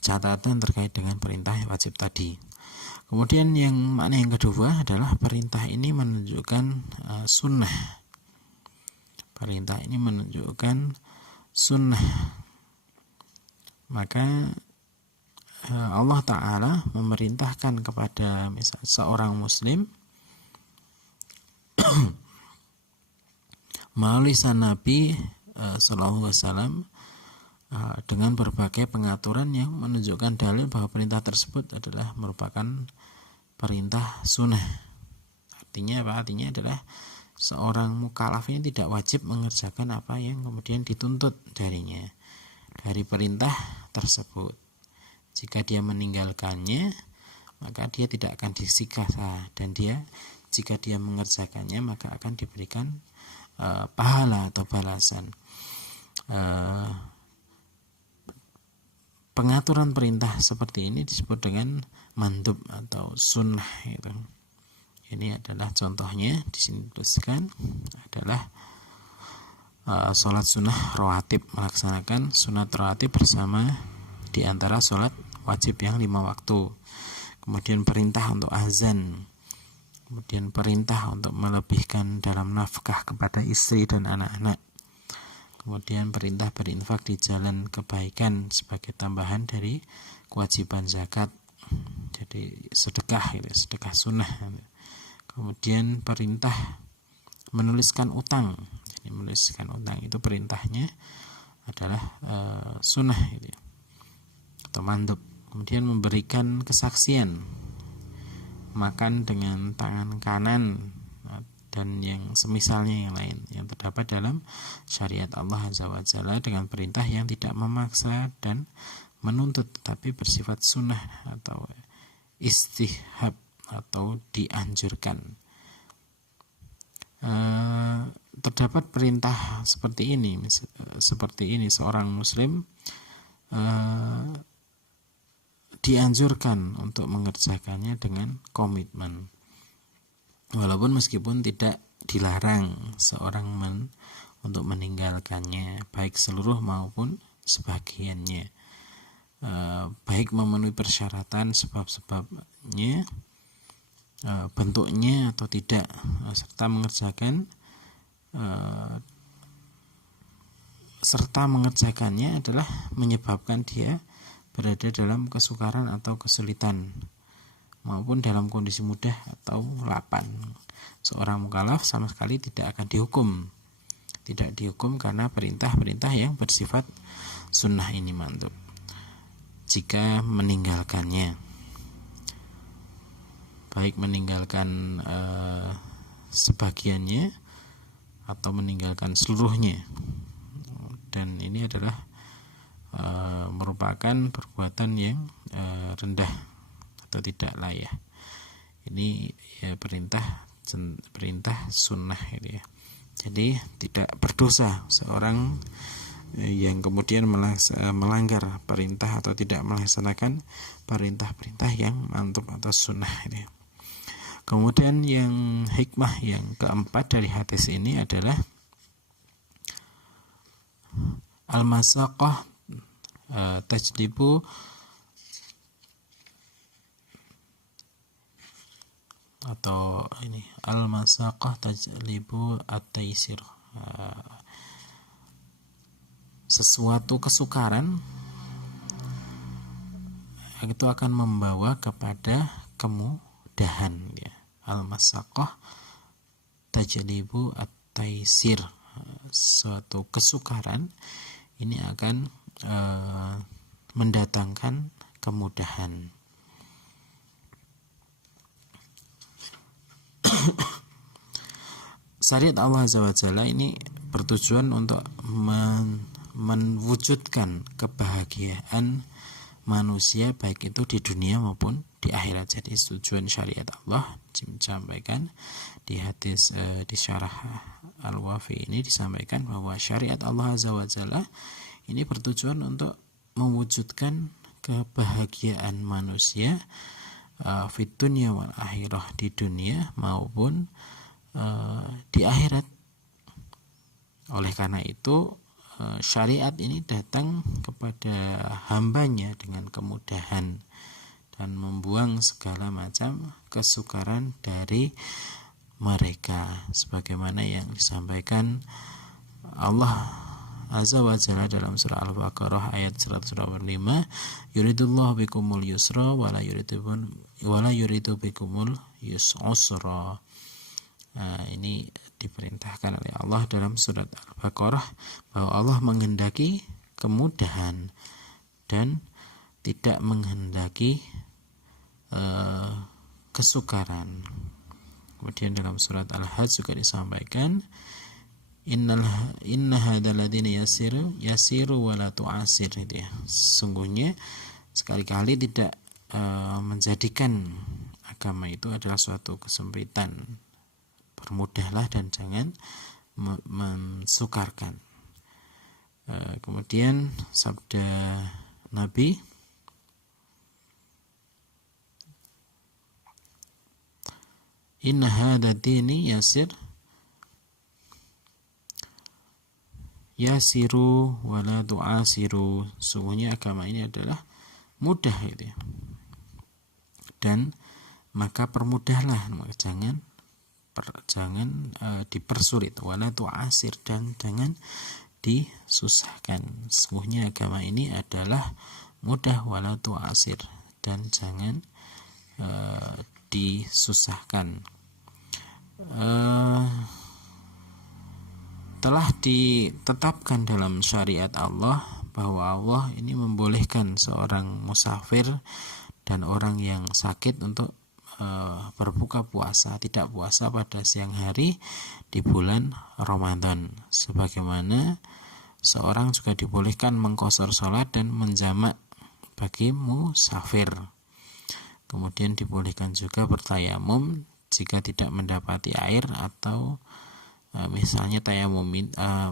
catatan terkait dengan perintah wajib tadi. Kemudian makna yang kedua adalah perintah ini menunjukkan sunnah. Perintah ini menunjukkan sunnah. Maka Allah Ta'ala memerintahkan kepada misalnya seorang muslim melalui lisan Nabi Sallallahu Alaihi Wasallam dengan berbagai pengaturan yang menunjukkan dalil bahwa perintah tersebut adalah merupakan perintah sunnah. Artinya apa? Artinya adalah seorang mukallaf ini tidak wajib mengerjakan apa yang kemudian dituntut darinya dari perintah tersebut. Jika dia meninggalkannya, maka dia tidak akan disiksa, dan jika dia mengerjakannya maka akan diberikan pahala atau balasan. Pengaturan perintah seperti ini disebut dengan mandub atau sunnah. Gitu. Ini adalah contohnya. Di sini dituliskan adalah sholat sunnah rawatib, melaksanakan sunat rawatib bersama di antara sholat wajib yang 5 waktu. Kemudian perintah untuk azan, kemudian perintah untuk melebihkan dalam nafkah kepada istri dan anak-anak, kemudian perintah berinfak di jalan kebaikan sebagai tambahan dari kewajiban zakat, jadi sedekah, sedekah sunnah. Kemudian perintah menuliskan utang, jadi menuliskan utang itu perintahnya adalah sunnah atau mandub. Kemudian memberikan kesaksian, makan dengan tangan kanan dan yang semisalnya yang lain yang terdapat dalam syariat Allah Azza wa Jalla dengan perintah yang tidak memaksa dan menuntut, tetapi bersifat sunnah atau istihab atau dianjurkan. Terdapat perintah seperti ini seorang muslim dianjurkan untuk mengerjakannya dengan komitmen, walaupun meskipun tidak dilarang seorang untuk meninggalkannya, baik seluruh maupun sebagiannya, baik memenuhi persyaratan sebab-sebabnya, bentuknya atau tidak, serta mengerjakannya adalah menyebabkan dia berada dalam kesukaran atau kesulitan maupun dalam kondisi mudah atau lapang. Seorang mukallaf sama sekali tidak akan dihukum karena perintah-perintah yang bersifat sunnah ini mandub jika meninggalkannya, baik meninggalkan sebagiannya atau meninggalkan seluruhnya. Dan ini adalah merupakan perbuatan yang rendah atau tidak layak. Ini ya perintah sunnah ya. Jadi tidak berdosa seorang yang kemudian melanggar perintah atau tidak melaksanakan perintah-perintah yang mandub atau sunnah ini. Kemudian yang hikmah yang keempat dari hadis ini adalah al-masaqah tajlibu atau ini al-masaqah tajlibu at-taisir, sesuatu kesukaran itu akan membawa kepada kemudahan ya. Al-masaqah tajlibu at-taisir, suatu kesukaran ini akan mendatangkan kemudahan. Syariat Allah Azza wa Jalla ini bertujuan untuk mewujudkan kebahagiaan manusia baik itu di dunia maupun di akhirat. Jadi tujuan syariat Allah disampaikan di hadis di syarah Al-Wafi ini disampaikan bahwa syariat Allah Azza wa Jalla ini bertujuan untuk mewujudkan kebahagiaan manusia fid dunya wal akhirah, di dunia maupun di akhirat. Oleh karena itu syariat ini datang kepada hambanya dengan kemudahan dan membuang segala macam kesukaran dari mereka, sebagaimana yang disampaikan Allah Azza wa Jalla dalam surah Al-Baqarah ayat 125, yuridullahu bikumul yusra wala yuridu bikumul yusra. Ini diperintahkan oleh Allah dalam surat Al-Baqarah bahwa Allah menghendaki kemudahan dan tidak menghendaki kesukaran. Kemudian dalam surat Al-Hajj juga disampaikan inna hadzal ladzina yasiru wala tu'asir, gitu ya. Sungguhnya sekali-kali tidak menjadikan agama itu adalah suatu kesempitan. Permudahlah dan jangan mensukarkan. Kemudian sabda Nabi, inna hadza dini yasiru wala tu'asiru, sungguhnya agama ini adalah mudah gitu ya, dan maka permudahlah, jangan dipersulit, wala tu'asir, dan jangan disusahkan. Sesungguhnya agama ini adalah mudah, wala tu'asir, dan jangan disusahkan. Telah ditetapkan dalam syariat Allah bahwa Allah ini membolehkan seorang musafir dan orang yang sakit untuk berbuka puasa, tidak puasa pada siang hari di bulan Ramadan. Sebagaimana seorang juga dibolehkan mengqashar salat dan menjamak bagi musafir. Kemudian dibolehkan juga bertayamum jika tidak mendapati air, atau misalnya tayamum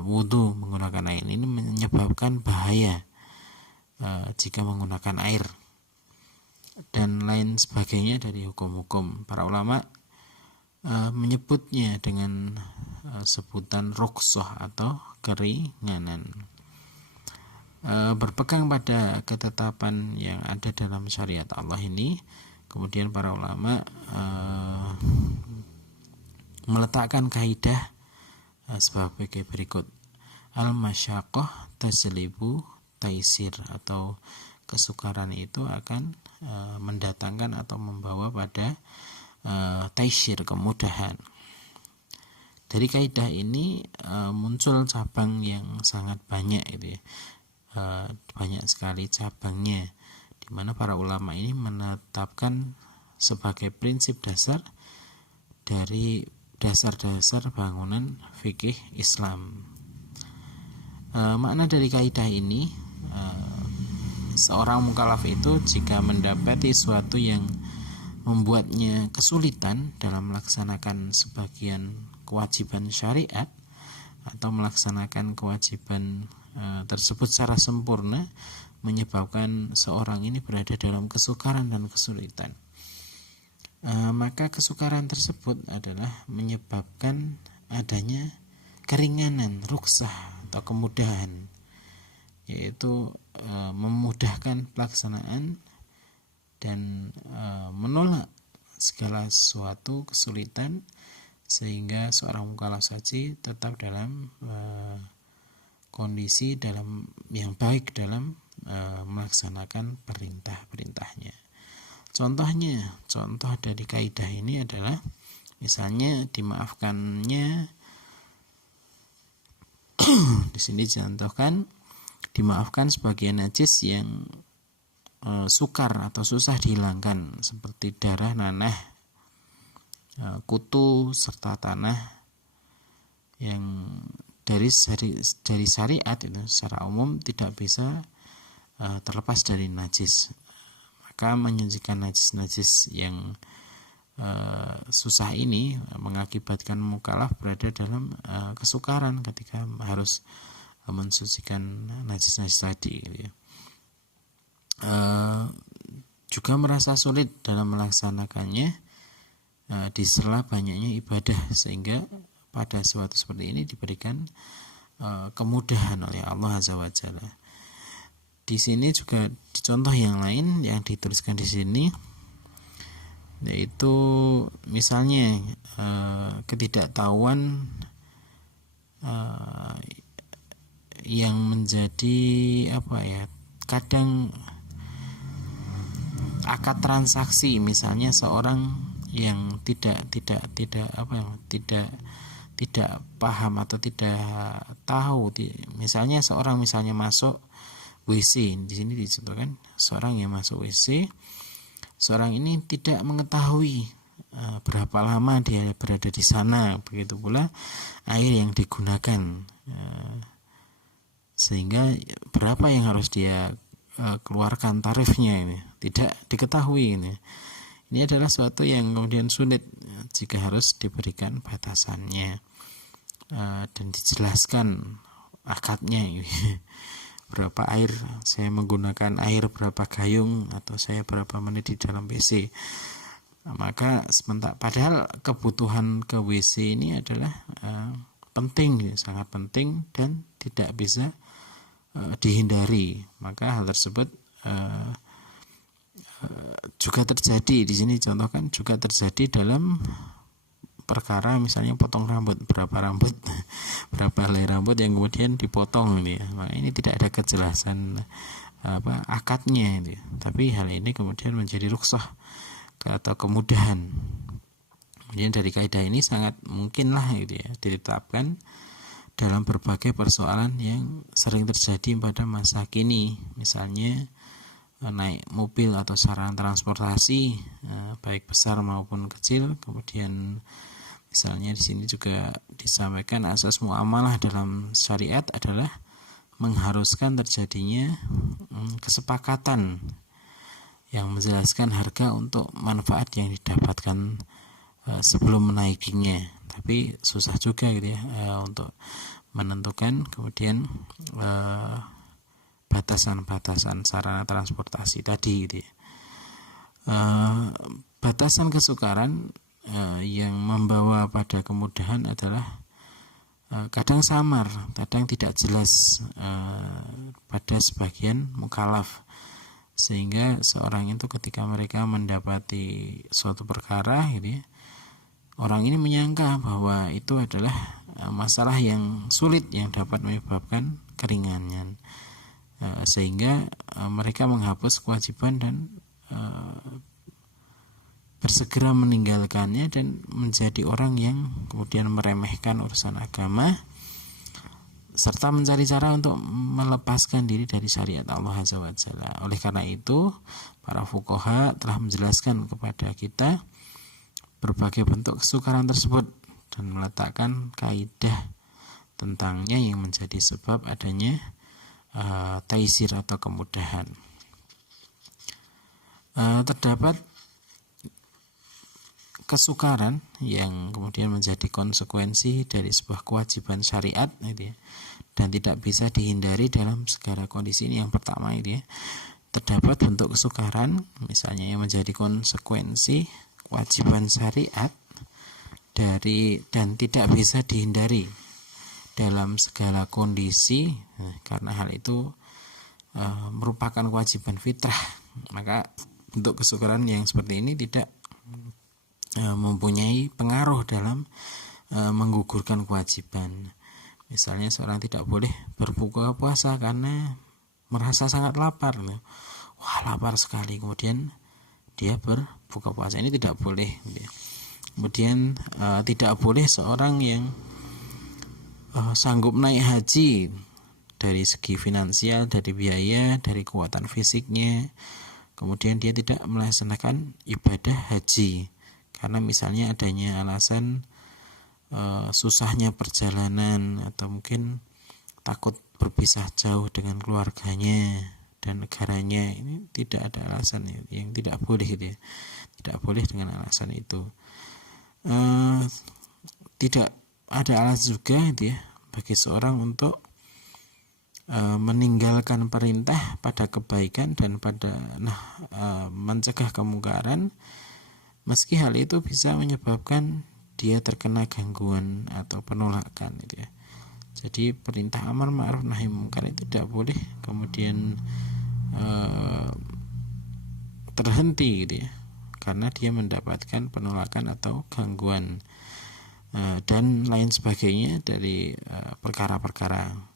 wudu menggunakan air ini menyebabkan bahaya jika menggunakan air, dan lain sebagainya dari hukum-hukum. Para ulama menyebutnya dengan sebutan rukhsah atau keringanan. Berpegang pada ketetapan yang ada dalam syariat Allah ini, kemudian para ulama meletakkan kaidah sebagai berikut: al-masyaqqah tajlibu taisir, atau kesukaran itu akan mendatangkan atau membawa pada taisir, kemudahan. Dari kaidah ini muncul cabang yang sangat banyak, gitu ya. Banyak sekali cabangnya, di mana para ulama ini menetapkan sebagai prinsip dasar dari dasar-dasar bangunan fikih Islam. Makna dari kaidah ini, seorang mukallaf itu jika mendapati suatu yang membuatnya kesulitan dalam melaksanakan sebagian kewajiban syariat atau melaksanakan kewajiban tersebut secara sempurna, menyebabkan seorang ini berada dalam kesukaran dan kesulitan, maka kesukaran tersebut adalah menyebabkan adanya keringanan, rukhsah atau kemudahan, yaitu memudahkan pelaksanaan dan menolak segala sesuatu kesulitan, sehingga seorang mukallaf saja tetap dalam kondisi yang baik dalam melaksanakan perintah-perintahnya. Contoh dari kaidah ini adalah misalnya dimaafkannya di sini dicontohkan dimaafkan sebagian najis yang sukar atau susah dihilangkan, seperti darah, nanah, kutu serta tanah yang dari syariat itu secara umum tidak bisa terlepas dari najis. Maka menyucikan najis-najis yang susah ini mengakibatkan mukallaf berada dalam kesukaran ketika harus mensucikan najis-najis tadi, gitu ya. Juga merasa sulit dalam melaksanakannya di sela banyaknya ibadah, sehingga pada suatu seperti ini diberikan kemudahan oleh Allah Azza wa Jalla. Di sini juga di contoh yang lain yang dituliskan di sini, yaitu misalnya ketidaktahuan yang menjadi kadang akad transaksi, misalnya seorang yang tidak paham atau tidak tahu, misalnya seorang masuk WC, di sini disebutkan seorang yang masuk WC, seorang ini tidak mengetahui berapa lama dia berada di sana, begitu pula air yang digunakan, sehingga berapa yang harus dia keluarkan tarifnya ini tidak diketahui. Ini adalah suatu yang kemudian sulit jika harus diberikan batasannya dan dijelaskan akadnya ini. Berapa air saya menggunakan, air berapa gayung, atau saya berapa menit di dalam WC. Maka padahal kebutuhan ke WC ini adalah penting, sangat penting dan tidak bisa dihindari. Maka hal tersebut juga terjadi di sini, contohkan juga terjadi dalam perkara misalnya potong rambut, berapa helai rambut yang kemudian dipotong ini, maka ini tidak ada kejelasan akadnya ini. Tapi hal ini kemudian menjadi rukhsah atau kemudahan. Kemudian dari kaidah ini sangat mungkinlah gitu ya ditetapkan dalam berbagai persoalan yang sering terjadi pada masa kini, misalnya naik mobil atau sarana transportasi baik besar maupun kecil. Kemudian misalnya di sini juga disampaikan asas muamalah dalam syariat adalah mengharuskan terjadinya kesepakatan yang menjelaskan harga untuk manfaat yang didapatkan sebelum menaikinya. Tapi susah juga gitu ya untuk menentukan kemudian batasan-batasan sarana transportasi tadi gitu ya. Batasan kesukaran yang membawa pada kemudahan adalah kadang samar, kadang tidak jelas pada sebagian mukallaf, sehingga seorang itu ketika mereka mendapati suatu perkara gitu ya, orang ini menyangka bahwa itu adalah masalah yang sulit yang dapat menyebabkan keringanan, sehingga mereka menghapus kewajiban dan bersegera meninggalkannya dan menjadi orang yang kemudian meremehkan urusan agama serta mencari cara untuk melepaskan diri dari syariat Allah Azza wa Jalla. Oleh karena itu, para fuqaha telah menjelaskan kepada kita berbagai bentuk kesukaran tersebut dan meletakkan kaidah tentangnya yang menjadi sebab adanya taisir atau kemudahan. Terdapat kesukaran yang kemudian menjadi konsekuensi dari sebuah kewajiban syariat gitu ya, dan tidak bisa dihindari dalam segala kondisi. Ini yang pertama gitu ya. Terdapat bentuk kesukaran misalnya yang menjadi konsekuensi kewajiban syariat dari dan tidak bisa dihindari dalam segala kondisi, karena hal itu merupakan kewajiban fitrah. Maka bentuk kesukaran yang seperti ini tidak mempunyai pengaruh dalam menggugurkan kewajiban. Misalnya seorang tidak boleh berbuka puasa karena merasa sangat lapar. Wah, lapar sekali, kemudian dia berbuka puasa, ini tidak boleh. Kemudian tidak boleh seorang yang sanggup naik haji dari segi finansial, dari biaya, dari kekuatan fisiknya, kemudian dia tidak melaksanakan ibadah haji karena misalnya adanya alasan susahnya perjalanan atau mungkin takut berpisah jauh dengan keluarganya dan negaranya. Ini tidak ada alasan yang tidak boleh gitu ya. Tidak boleh dengan alasan itu. Tidak ada alasan juga gitu ya bagi seorang untuk meninggalkan perintah pada kebaikan dan pada mencegah kemungkaran, meski hal itu bisa menyebabkan dia terkena gangguan atau penolakan gitu ya. Jadi perintah amar ma'ruf nahi mungkar itu tidak boleh kemudian terhenti gitu ya, karena dia mendapatkan penolakan atau gangguan dan lain sebagainya dari perkara-perkara.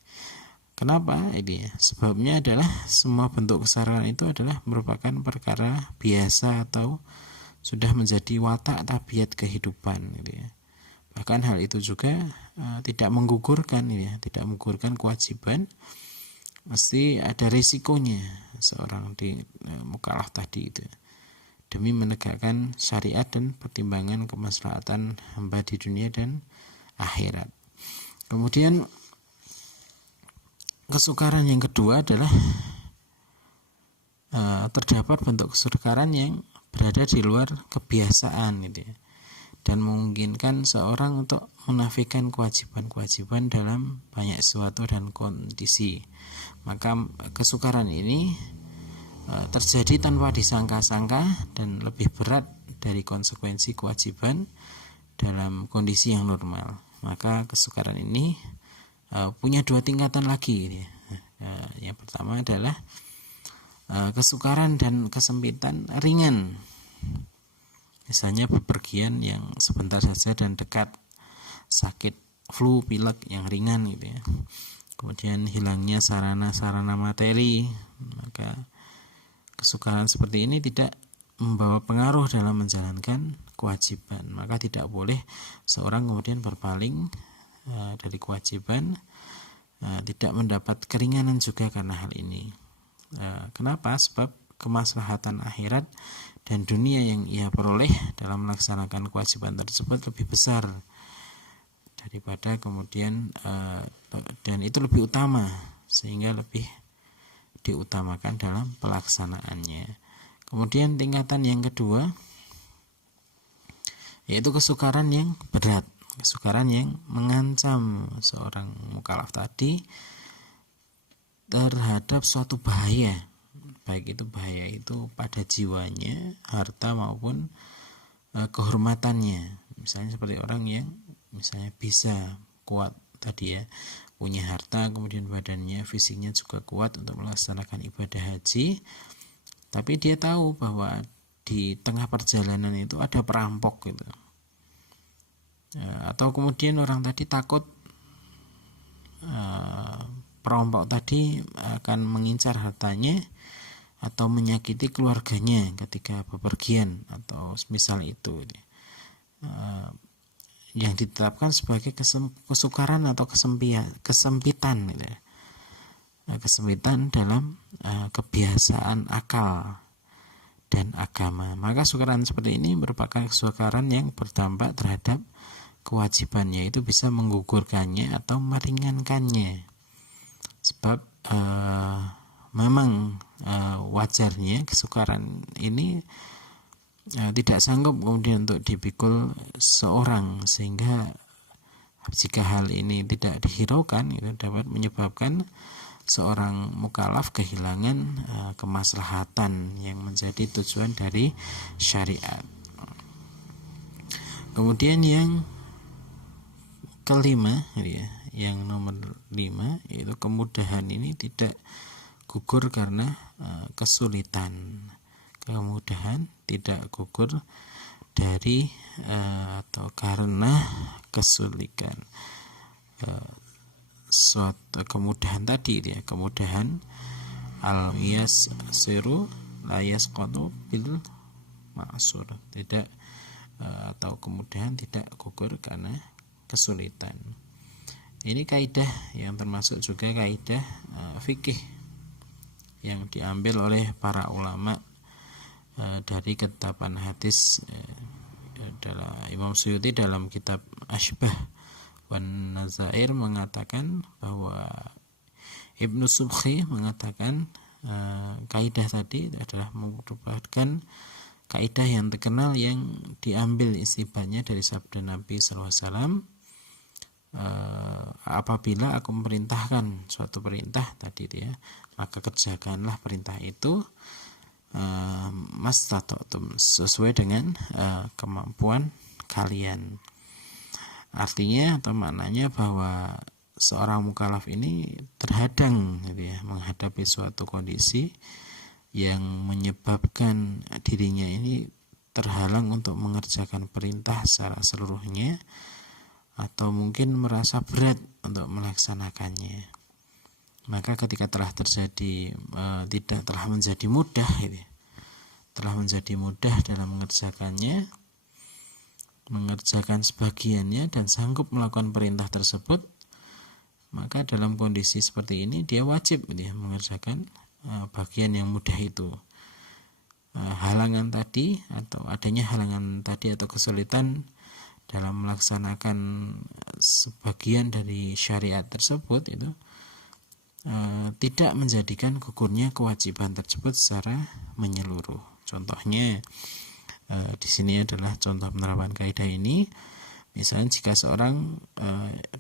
Kenapa ini? Sebabnya adalah semua bentuk kesalahan itu adalah merupakan perkara biasa atau sudah menjadi watak tabiat kehidupan gitu ya. Bahkan hal itu juga tidak menggugurkan ya, tidak menggugurkan kewajiban. Mesti ada risikonya seorang di mukallaf tadi itu, demi menegakkan syariat dan pertimbangan kemaslahatan hamba di dunia dan akhirat. Kemudian kesukaran yang kedua adalah terdapat bentuk kesukaran yang berada di luar kebiasaan gitu ya, dan memungkinkan seorang untuk menafikan kewajiban-kewajiban dalam banyak sesuatu dan kondisi. Maka kesukaran ini terjadi tanpa disangka-sangka dan lebih berat dari konsekuensi kewajiban dalam kondisi yang normal. Maka kesukaran ini punya dua tingkatan lagi gitu ya. Yang pertama adalah kesukaran dan kesempitan ringan, misalnya bepergian yang sebentar saja dan dekat, sakit flu, pilek yang ringan gitu ya. Kemudian hilangnya sarana-sarana materi, maka kesukaran seperti ini tidak membawa pengaruh dalam menjalankan kewajiban. Maka tidak boleh seorang kemudian berpaling dari kewajiban, tidak mendapat keringanan juga karena hal ini. Kenapa? Sebab kemaslahatan akhirat dan dunia yang ia peroleh dalam melaksanakan kewajiban tersebut lebih besar daripada kemudian dan itu lebih utama, sehingga lebih diutamakan dalam pelaksanaannya. Kemudian tingkatan yang kedua yaitu kesukaran yang berat, kesukaran yang mengancam seorang mukallaf tadi terhadap suatu bahaya, baik itu bahaya itu pada jiwanya, harta maupun kehormatannya. Misalnya seperti orang yang misalnya bisa kuat tadi ya, punya harta, kemudian badannya, fisiknya juga kuat untuk melaksanakan ibadah haji, tapi dia tahu bahwa di tengah perjalanan itu ada perampok gitu. Atau kemudian orang tadi takut perampok tadi akan mengincar hartanya atau menyakiti keluarganya ketika bepergian atau misal itu yang ditetapkan sebagai kesukaran atau kesempitan gitu ya. Kesempitan dalam kebiasaan akal dan agama. Maka kesukaran seperti ini merupakan kesukaran yang berdampak terhadap kewajibannya, itu bisa menggugurkannya atau meringankannya. Sebab memang wajarnya kesukaran ini tidak sanggup kemudian untuk dipikul seorang, sehingga jika hal ini tidak dihiraukan itu dapat menyebabkan seorang mukallaf kehilangan kemaslahatan yang menjadi tujuan dari syariat. Kemudian yang kelima ya, yang nomor 5 yaitu kemudahan ini tidak gugur karena kesulitan. Kemudahan tidak gugur dari atau karena kesulitan. Suatu kemudahan tadi ya, kemudahan al-yas siru la yasqatu bil ma'sur, tidak atau kemudahan tidak gugur karena kesulitan. Ini kaidah yang termasuk juga kaidah fikih yang diambil oleh para ulama dari ketetapan hadis dalam Imam Suyuti dalam kitab Ashbah wan Nazair mengatakan bahwa Ibnu Subhi mengatakan kaidah tadi adalah merupakan kaidah yang terkenal yang diambil istilahnya dari sabda Nabi SAW, apabila aku memerintahkan suatu perintah tadi ya, maka kerjakanlah perintah itu mastata'tum, sesuai dengan kemampuan kalian. Artinya atau maknanya bahwa seorang mukallaf ini terhadang gitu ya, menghadapi suatu kondisi yang menyebabkan dirinya ini terhalang untuk mengerjakan perintah secara seluruhnya, atau mungkin merasa berat untuk melaksanakannya. Maka ketika telah terjadi telah menjadi mudah gitu, telah menjadi mudah dalam mengerjakan sebagiannya dan sanggup melakukan perintah tersebut, maka dalam kondisi seperti ini dia wajib gitu ya, mengerjakan bagian yang mudah itu. Halangan tadi atau adanya halangan tadi atau kesulitan dalam melaksanakan sebagian dari syariat tersebut itu tidak menjadikan gugurnya kewajiban tersebut secara menyeluruh. Contohnya di sini adalah contoh penerapan kaidah ini. Misalnya jika seorang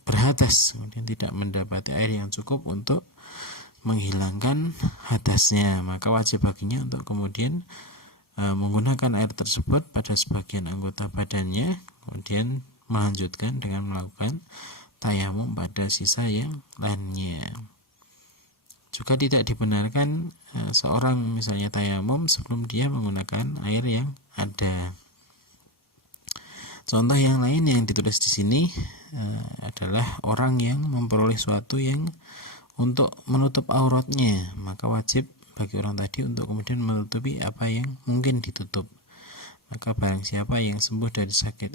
berhadas kemudian tidak mendapati air yang cukup untuk menghilangkan hadasnya, maka wajib baginya untuk kemudian menggunakan air tersebut pada sebagian anggota badannya, kemudian melanjutkan dengan melakukan tayamum pada sisa yang lainnya. Juga tidak dibenarkan seorang misalnya tayamum sebelum dia menggunakan air yang ada. Contoh yang lain yang ditulis di sini adalah orang yang memperoleh suatu yang untuk menutup auratnya, maka wajib bagi orang tadi untuk kemudian menutupi apa yang mungkin ditutup. Maka barang siapa yang sembuh dari sakit,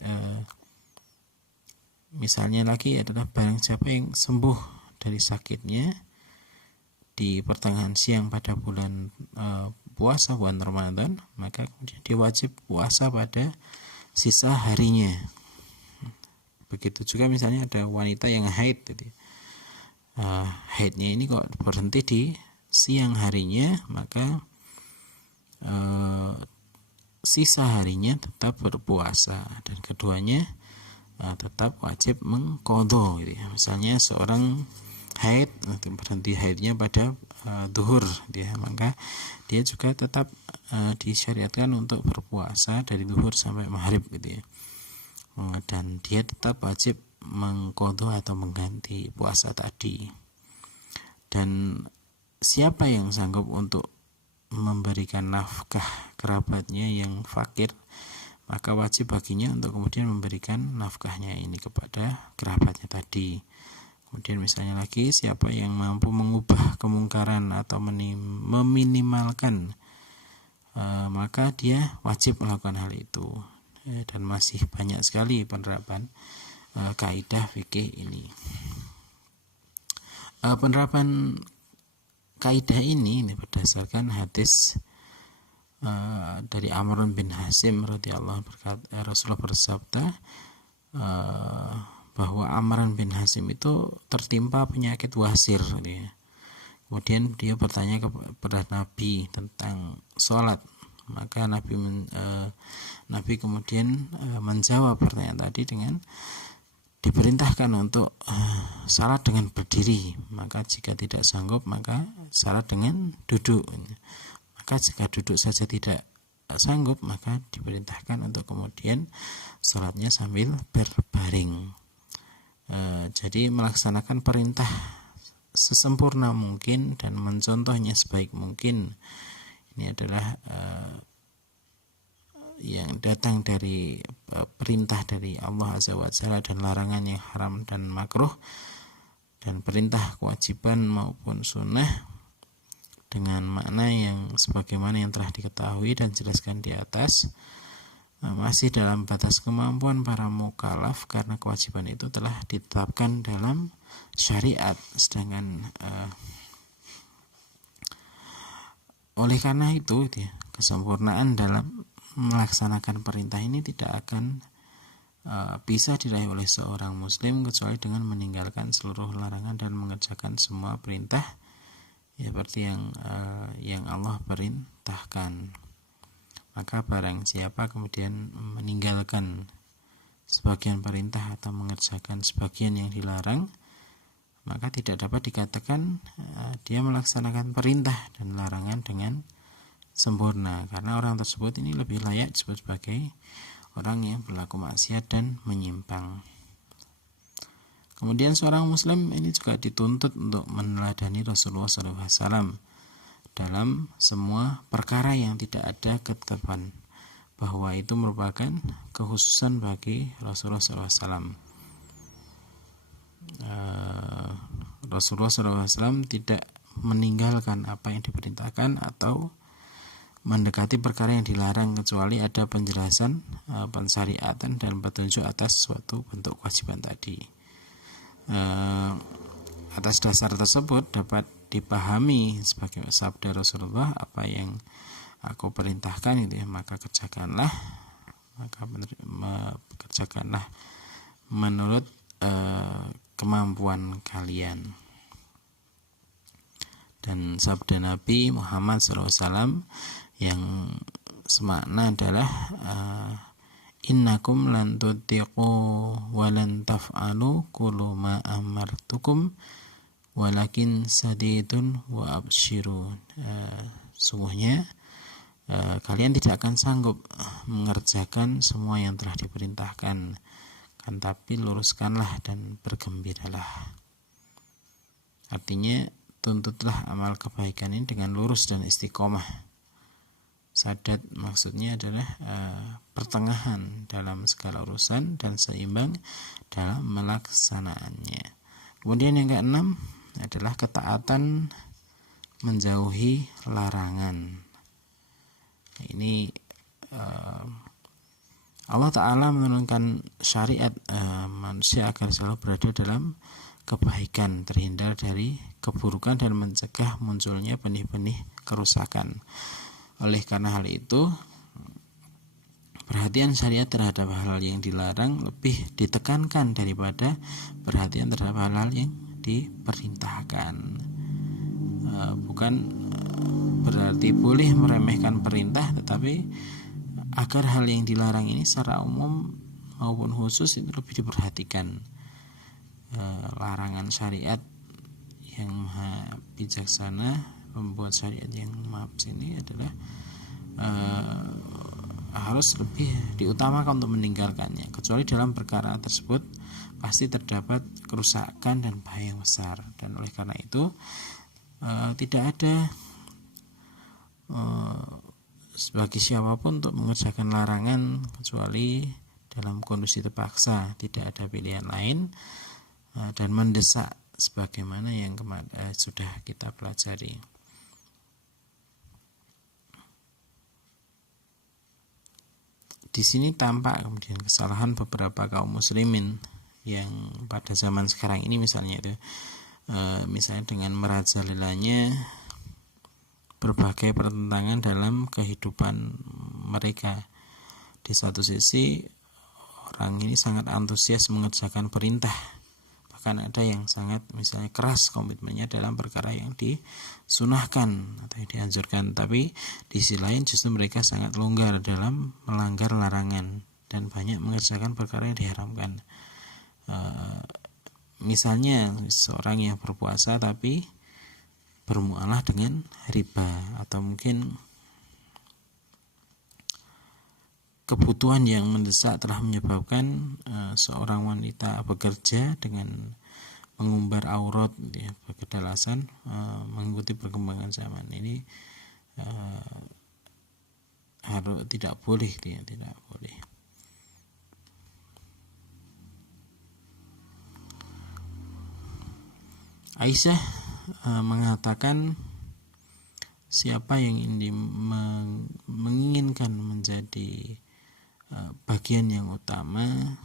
misalnya lagi adalah barang siapa yang sembuh dari sakitnya di pertengahan siang pada bulan puasa bulan Ramadan, maka kemudian dia wajib puasa pada sisa harinya. Begitu juga misalnya ada wanita yang haid, haidnya ini kok berhenti di siang harinya, maka sisa harinya tetap berpuasa dan keduanya tetap wajib mengqadha. Misalnya seorang haid berhenti haidnya pada zuhur, maka dia juga tetap disyariatkan untuk berpuasa dari zuhur sampai maghrib dan dia tetap wajib mengqadha atau mengganti puasa tadi. Dan siapa yang sanggup untuk memberikan nafkah kerabatnya yang fakir, maka wajib baginya untuk kemudian memberikan nafkahnya ini kepada kerabatnya tadi. Kemudian misalnya lagi, siapa yang mampu mengubah kemungkaran atau meminimalkan, maka dia wajib melakukan hal itu. Dan masih banyak sekali penerapan kaidah fikih ini. Penerapan kaidah ini berdasarkan hadis dari Amr bin Hasim radhiyallahu anhu. Rasulullah bersabda bahwa Amr bin Hasim itu tertimpa penyakit wasir. Kemudian dia bertanya kepada Nabi tentang sholat, maka Nabi kemudian menjawab pertanyaan tadi dengan diperintahkan untuk salat dengan berdiri, maka jika tidak sanggup maka salat dengan duduk. Maka jika duduk saja tidak sanggup, maka diperintahkan untuk kemudian salatnya sambil berbaring. Jadi melaksanakan perintah sesempurna mungkin dan mencontohnya sebaik mungkin, ini adalah yang datang dari perintah dari Allah Azza wa Jalla dan larangan yang haram dan makruh, dan perintah kewajiban maupun sunnah dengan makna yang sebagaimana yang telah diketahui dan jelaskan di atas, masih dalam batas kemampuan para mukallaf karena kewajiban itu telah ditetapkan dalam syariat. Sedangkan oleh karena itu kesempurnaan dalam melaksanakan perintah ini tidak akan bisa diraih oleh seorang muslim kecuali dengan meninggalkan seluruh larangan dan mengerjakan semua perintah seperti yang Allah perintahkan. Maka barang siapa kemudian meninggalkan sebagian perintah atau mengerjakan sebagian yang dilarang, maka tidak dapat dikatakan dia melaksanakan perintah dan larangan dengan sempurna, karena orang tersebut ini lebih layak disebut sebagai orang yang berlaku maksiat dan menyimpang. Kemudian seorang muslim ini juga dituntut untuk meneladani Rasulullah SAW dalam semua perkara yang tidak ada ketetapan bahwa itu merupakan kekhususan bagi Rasulullah SAW. Rasulullah SAW tidak meninggalkan apa yang diperintahkan atau mendekati perkara yang dilarang kecuali ada penjelasan, pensyariatan dan petunjuk atas suatu bentuk kewajiban tadi. Atas dasar tersebut dapat dipahami sebagai sabda Rasulullah, apa yang aku perintahkan maka kerjakanlah, kerjakanlah menurut kemampuan kalian. Dan sabda Nabi Muhammad SAW yang semakna adalah innakum lan tutiqu wa lan taf'alu kullu ma amartukum walakin sadidun wa absyiru. Sungguhnya kalian tidak akan sanggup mengerjakan semua yang telah diperintahkan, kan tapi luruskanlah dan bergembiralah. Artinya tuntutlah amal kebaikan ini dengan lurus dan istiqomah. Sadat maksudnya adalah pertengahan dalam segala urusan dan seimbang dalam melaksanaannya. Kemudian yang keenam adalah ketaatan menjauhi larangan. Ini Allah Ta'ala menurunkan syariat manusia agar selalu berada dalam kebaikan, terhindar dari keburukan dan mencegah munculnya benih-benih kerusakan. Oleh karena hal itu, perhatian syariat terhadap hal-hal yang dilarang lebih ditekankan daripada perhatian terhadap hal-hal yang diperintahkan. Bukan berarti boleh meremehkan perintah, tetapi agar hal yang dilarang ini secara umum maupun khusus itu lebih diperhatikan. Larangan syariat yang maha bijaksana, pembuat syariat yang maaf ini adalah harus lebih diutamakan untuk meninggalkannya, kecuali dalam perkara tersebut pasti terdapat kerusakan dan bahaya yang besar. Dan oleh karena itu tidak ada bagi siapapun untuk mengerjakan larangan kecuali dalam kondisi terpaksa, tidak ada pilihan lain, dan mendesak sebagaimana yang sudah kita pelajari. Di sini tampak kemudian kesalahan beberapa kaum muslimin yang pada zaman sekarang ini misalnya dengan merajalelanya berbagai pertentangan dalam kehidupan mereka. Di satu sisi orang ini sangat antusias mengerjakan perintah, bahkan ada yang sangat misalnya keras komitmennya dalam perkara yang disunahkan atau yang dianjurkan, tapi di sisi lain justru mereka sangat longgar dalam melanggar larangan dan banyak mengerjakan perkara yang diharamkan. Misalnya seorang yang berpuasa tapi bermuamalah dengan riba, atau mungkin kebutuhan yang mendesak telah menyebabkan seorang wanita bekerja dengan mengumbar aurat sebagai alasan mengikuti perkembangan zaman. Ini harus tidak boleh. Aisyah mengatakan, siapa yang menginginkan menjadi bagian yang utama,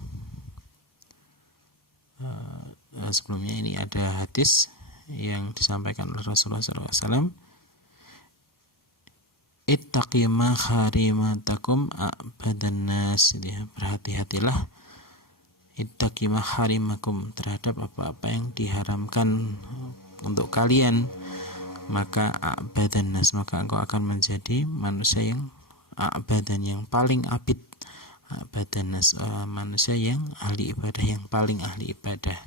sebelumnya ini ada hadis yang disampaikan oleh Rasulullah SAW, ittaqi ma harimatakum a'badan nas, berhati-hatilah ittaqi ma harimakum, terhadap apa-apa yang diharamkan untuk kalian, maka a'badan nas, maka engkau akan menjadi manusia yang a'badan, yang paling abid, a'badan nas, manusia yang ahli ibadah, yang paling ahli ibadah.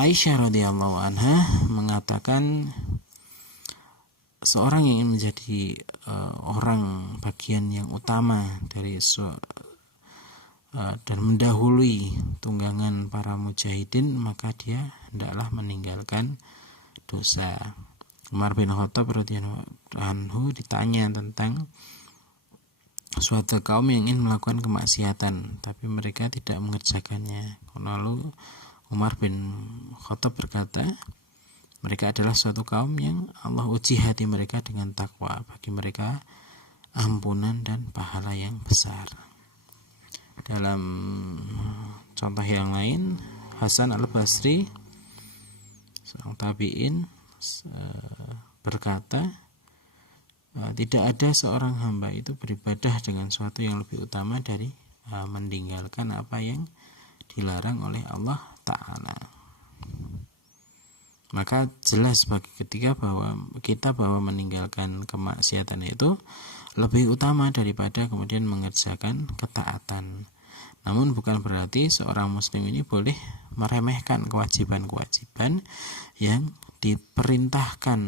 Aisyah radhiyallahu anha mengatakan, seorang yang ingin menjadi orang bagian yang utama dari dan mendahului tunggangan para mujahidin, maka dia hendaklah meninggalkan dosa. Umar bin Khattab radhiyallahu anhu ditanya tentang suatu kaum yang ingin melakukan kemaksiatan tapi mereka tidak mengerjakannya. Lalu Umar bin Khattab berkata, mereka adalah suatu kaum yang Allah uji hati mereka dengan takwa, bagi mereka ampunan dan pahala yang besar. Dalam contoh yang lain, Hasan al-Basri, seorang tabi'in, berkata, tidak ada seorang hamba itu beribadah dengan sesuatu yang lebih utama dari meninggalkan apa yang dilarang oleh Allah Ta'ala. Maka jelas bagi kita bahwa meninggalkan kemaksiatan itu lebih utama daripada kemudian mengerjakan ketaatan. Namun bukan berarti seorang muslim ini boleh meremehkan kewajiban-kewajiban yang diperintahkan,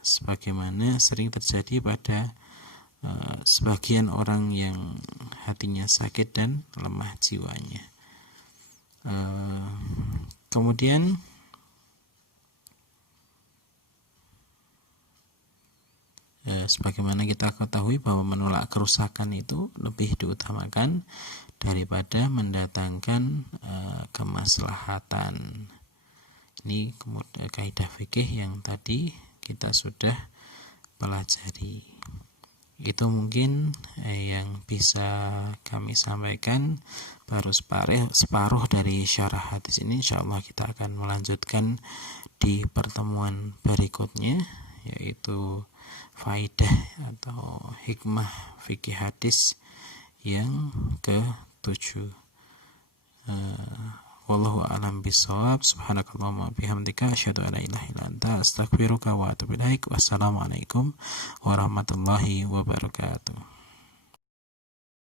sebagaimana sering terjadi pada sebagian orang yang hatinya sakit dan lemah jiwanya. Kemudian sebagaimana kita ketahui bahwa menolak kerusakan itu lebih diutamakan daripada mendatangkan kemaslahatan. Ini kemudian kaidah fikih yang tadi kita sudah pelajari. Itu mungkin yang bisa kami sampaikan. Baru separuh dari syarah hadis ini. Insyaallah kita akan melanjutkan di pertemuan berikutnya, yaitu faidah atau hikmah fikih hadis yang ke-7. Wallahu a'lam bishawab. Subhanakallahumma bihamdika asyhadu an la ilaha illa anta astaghfiruka wa atubu ilaik. Wassalamualaikum warahmatullahi wabarakatuh.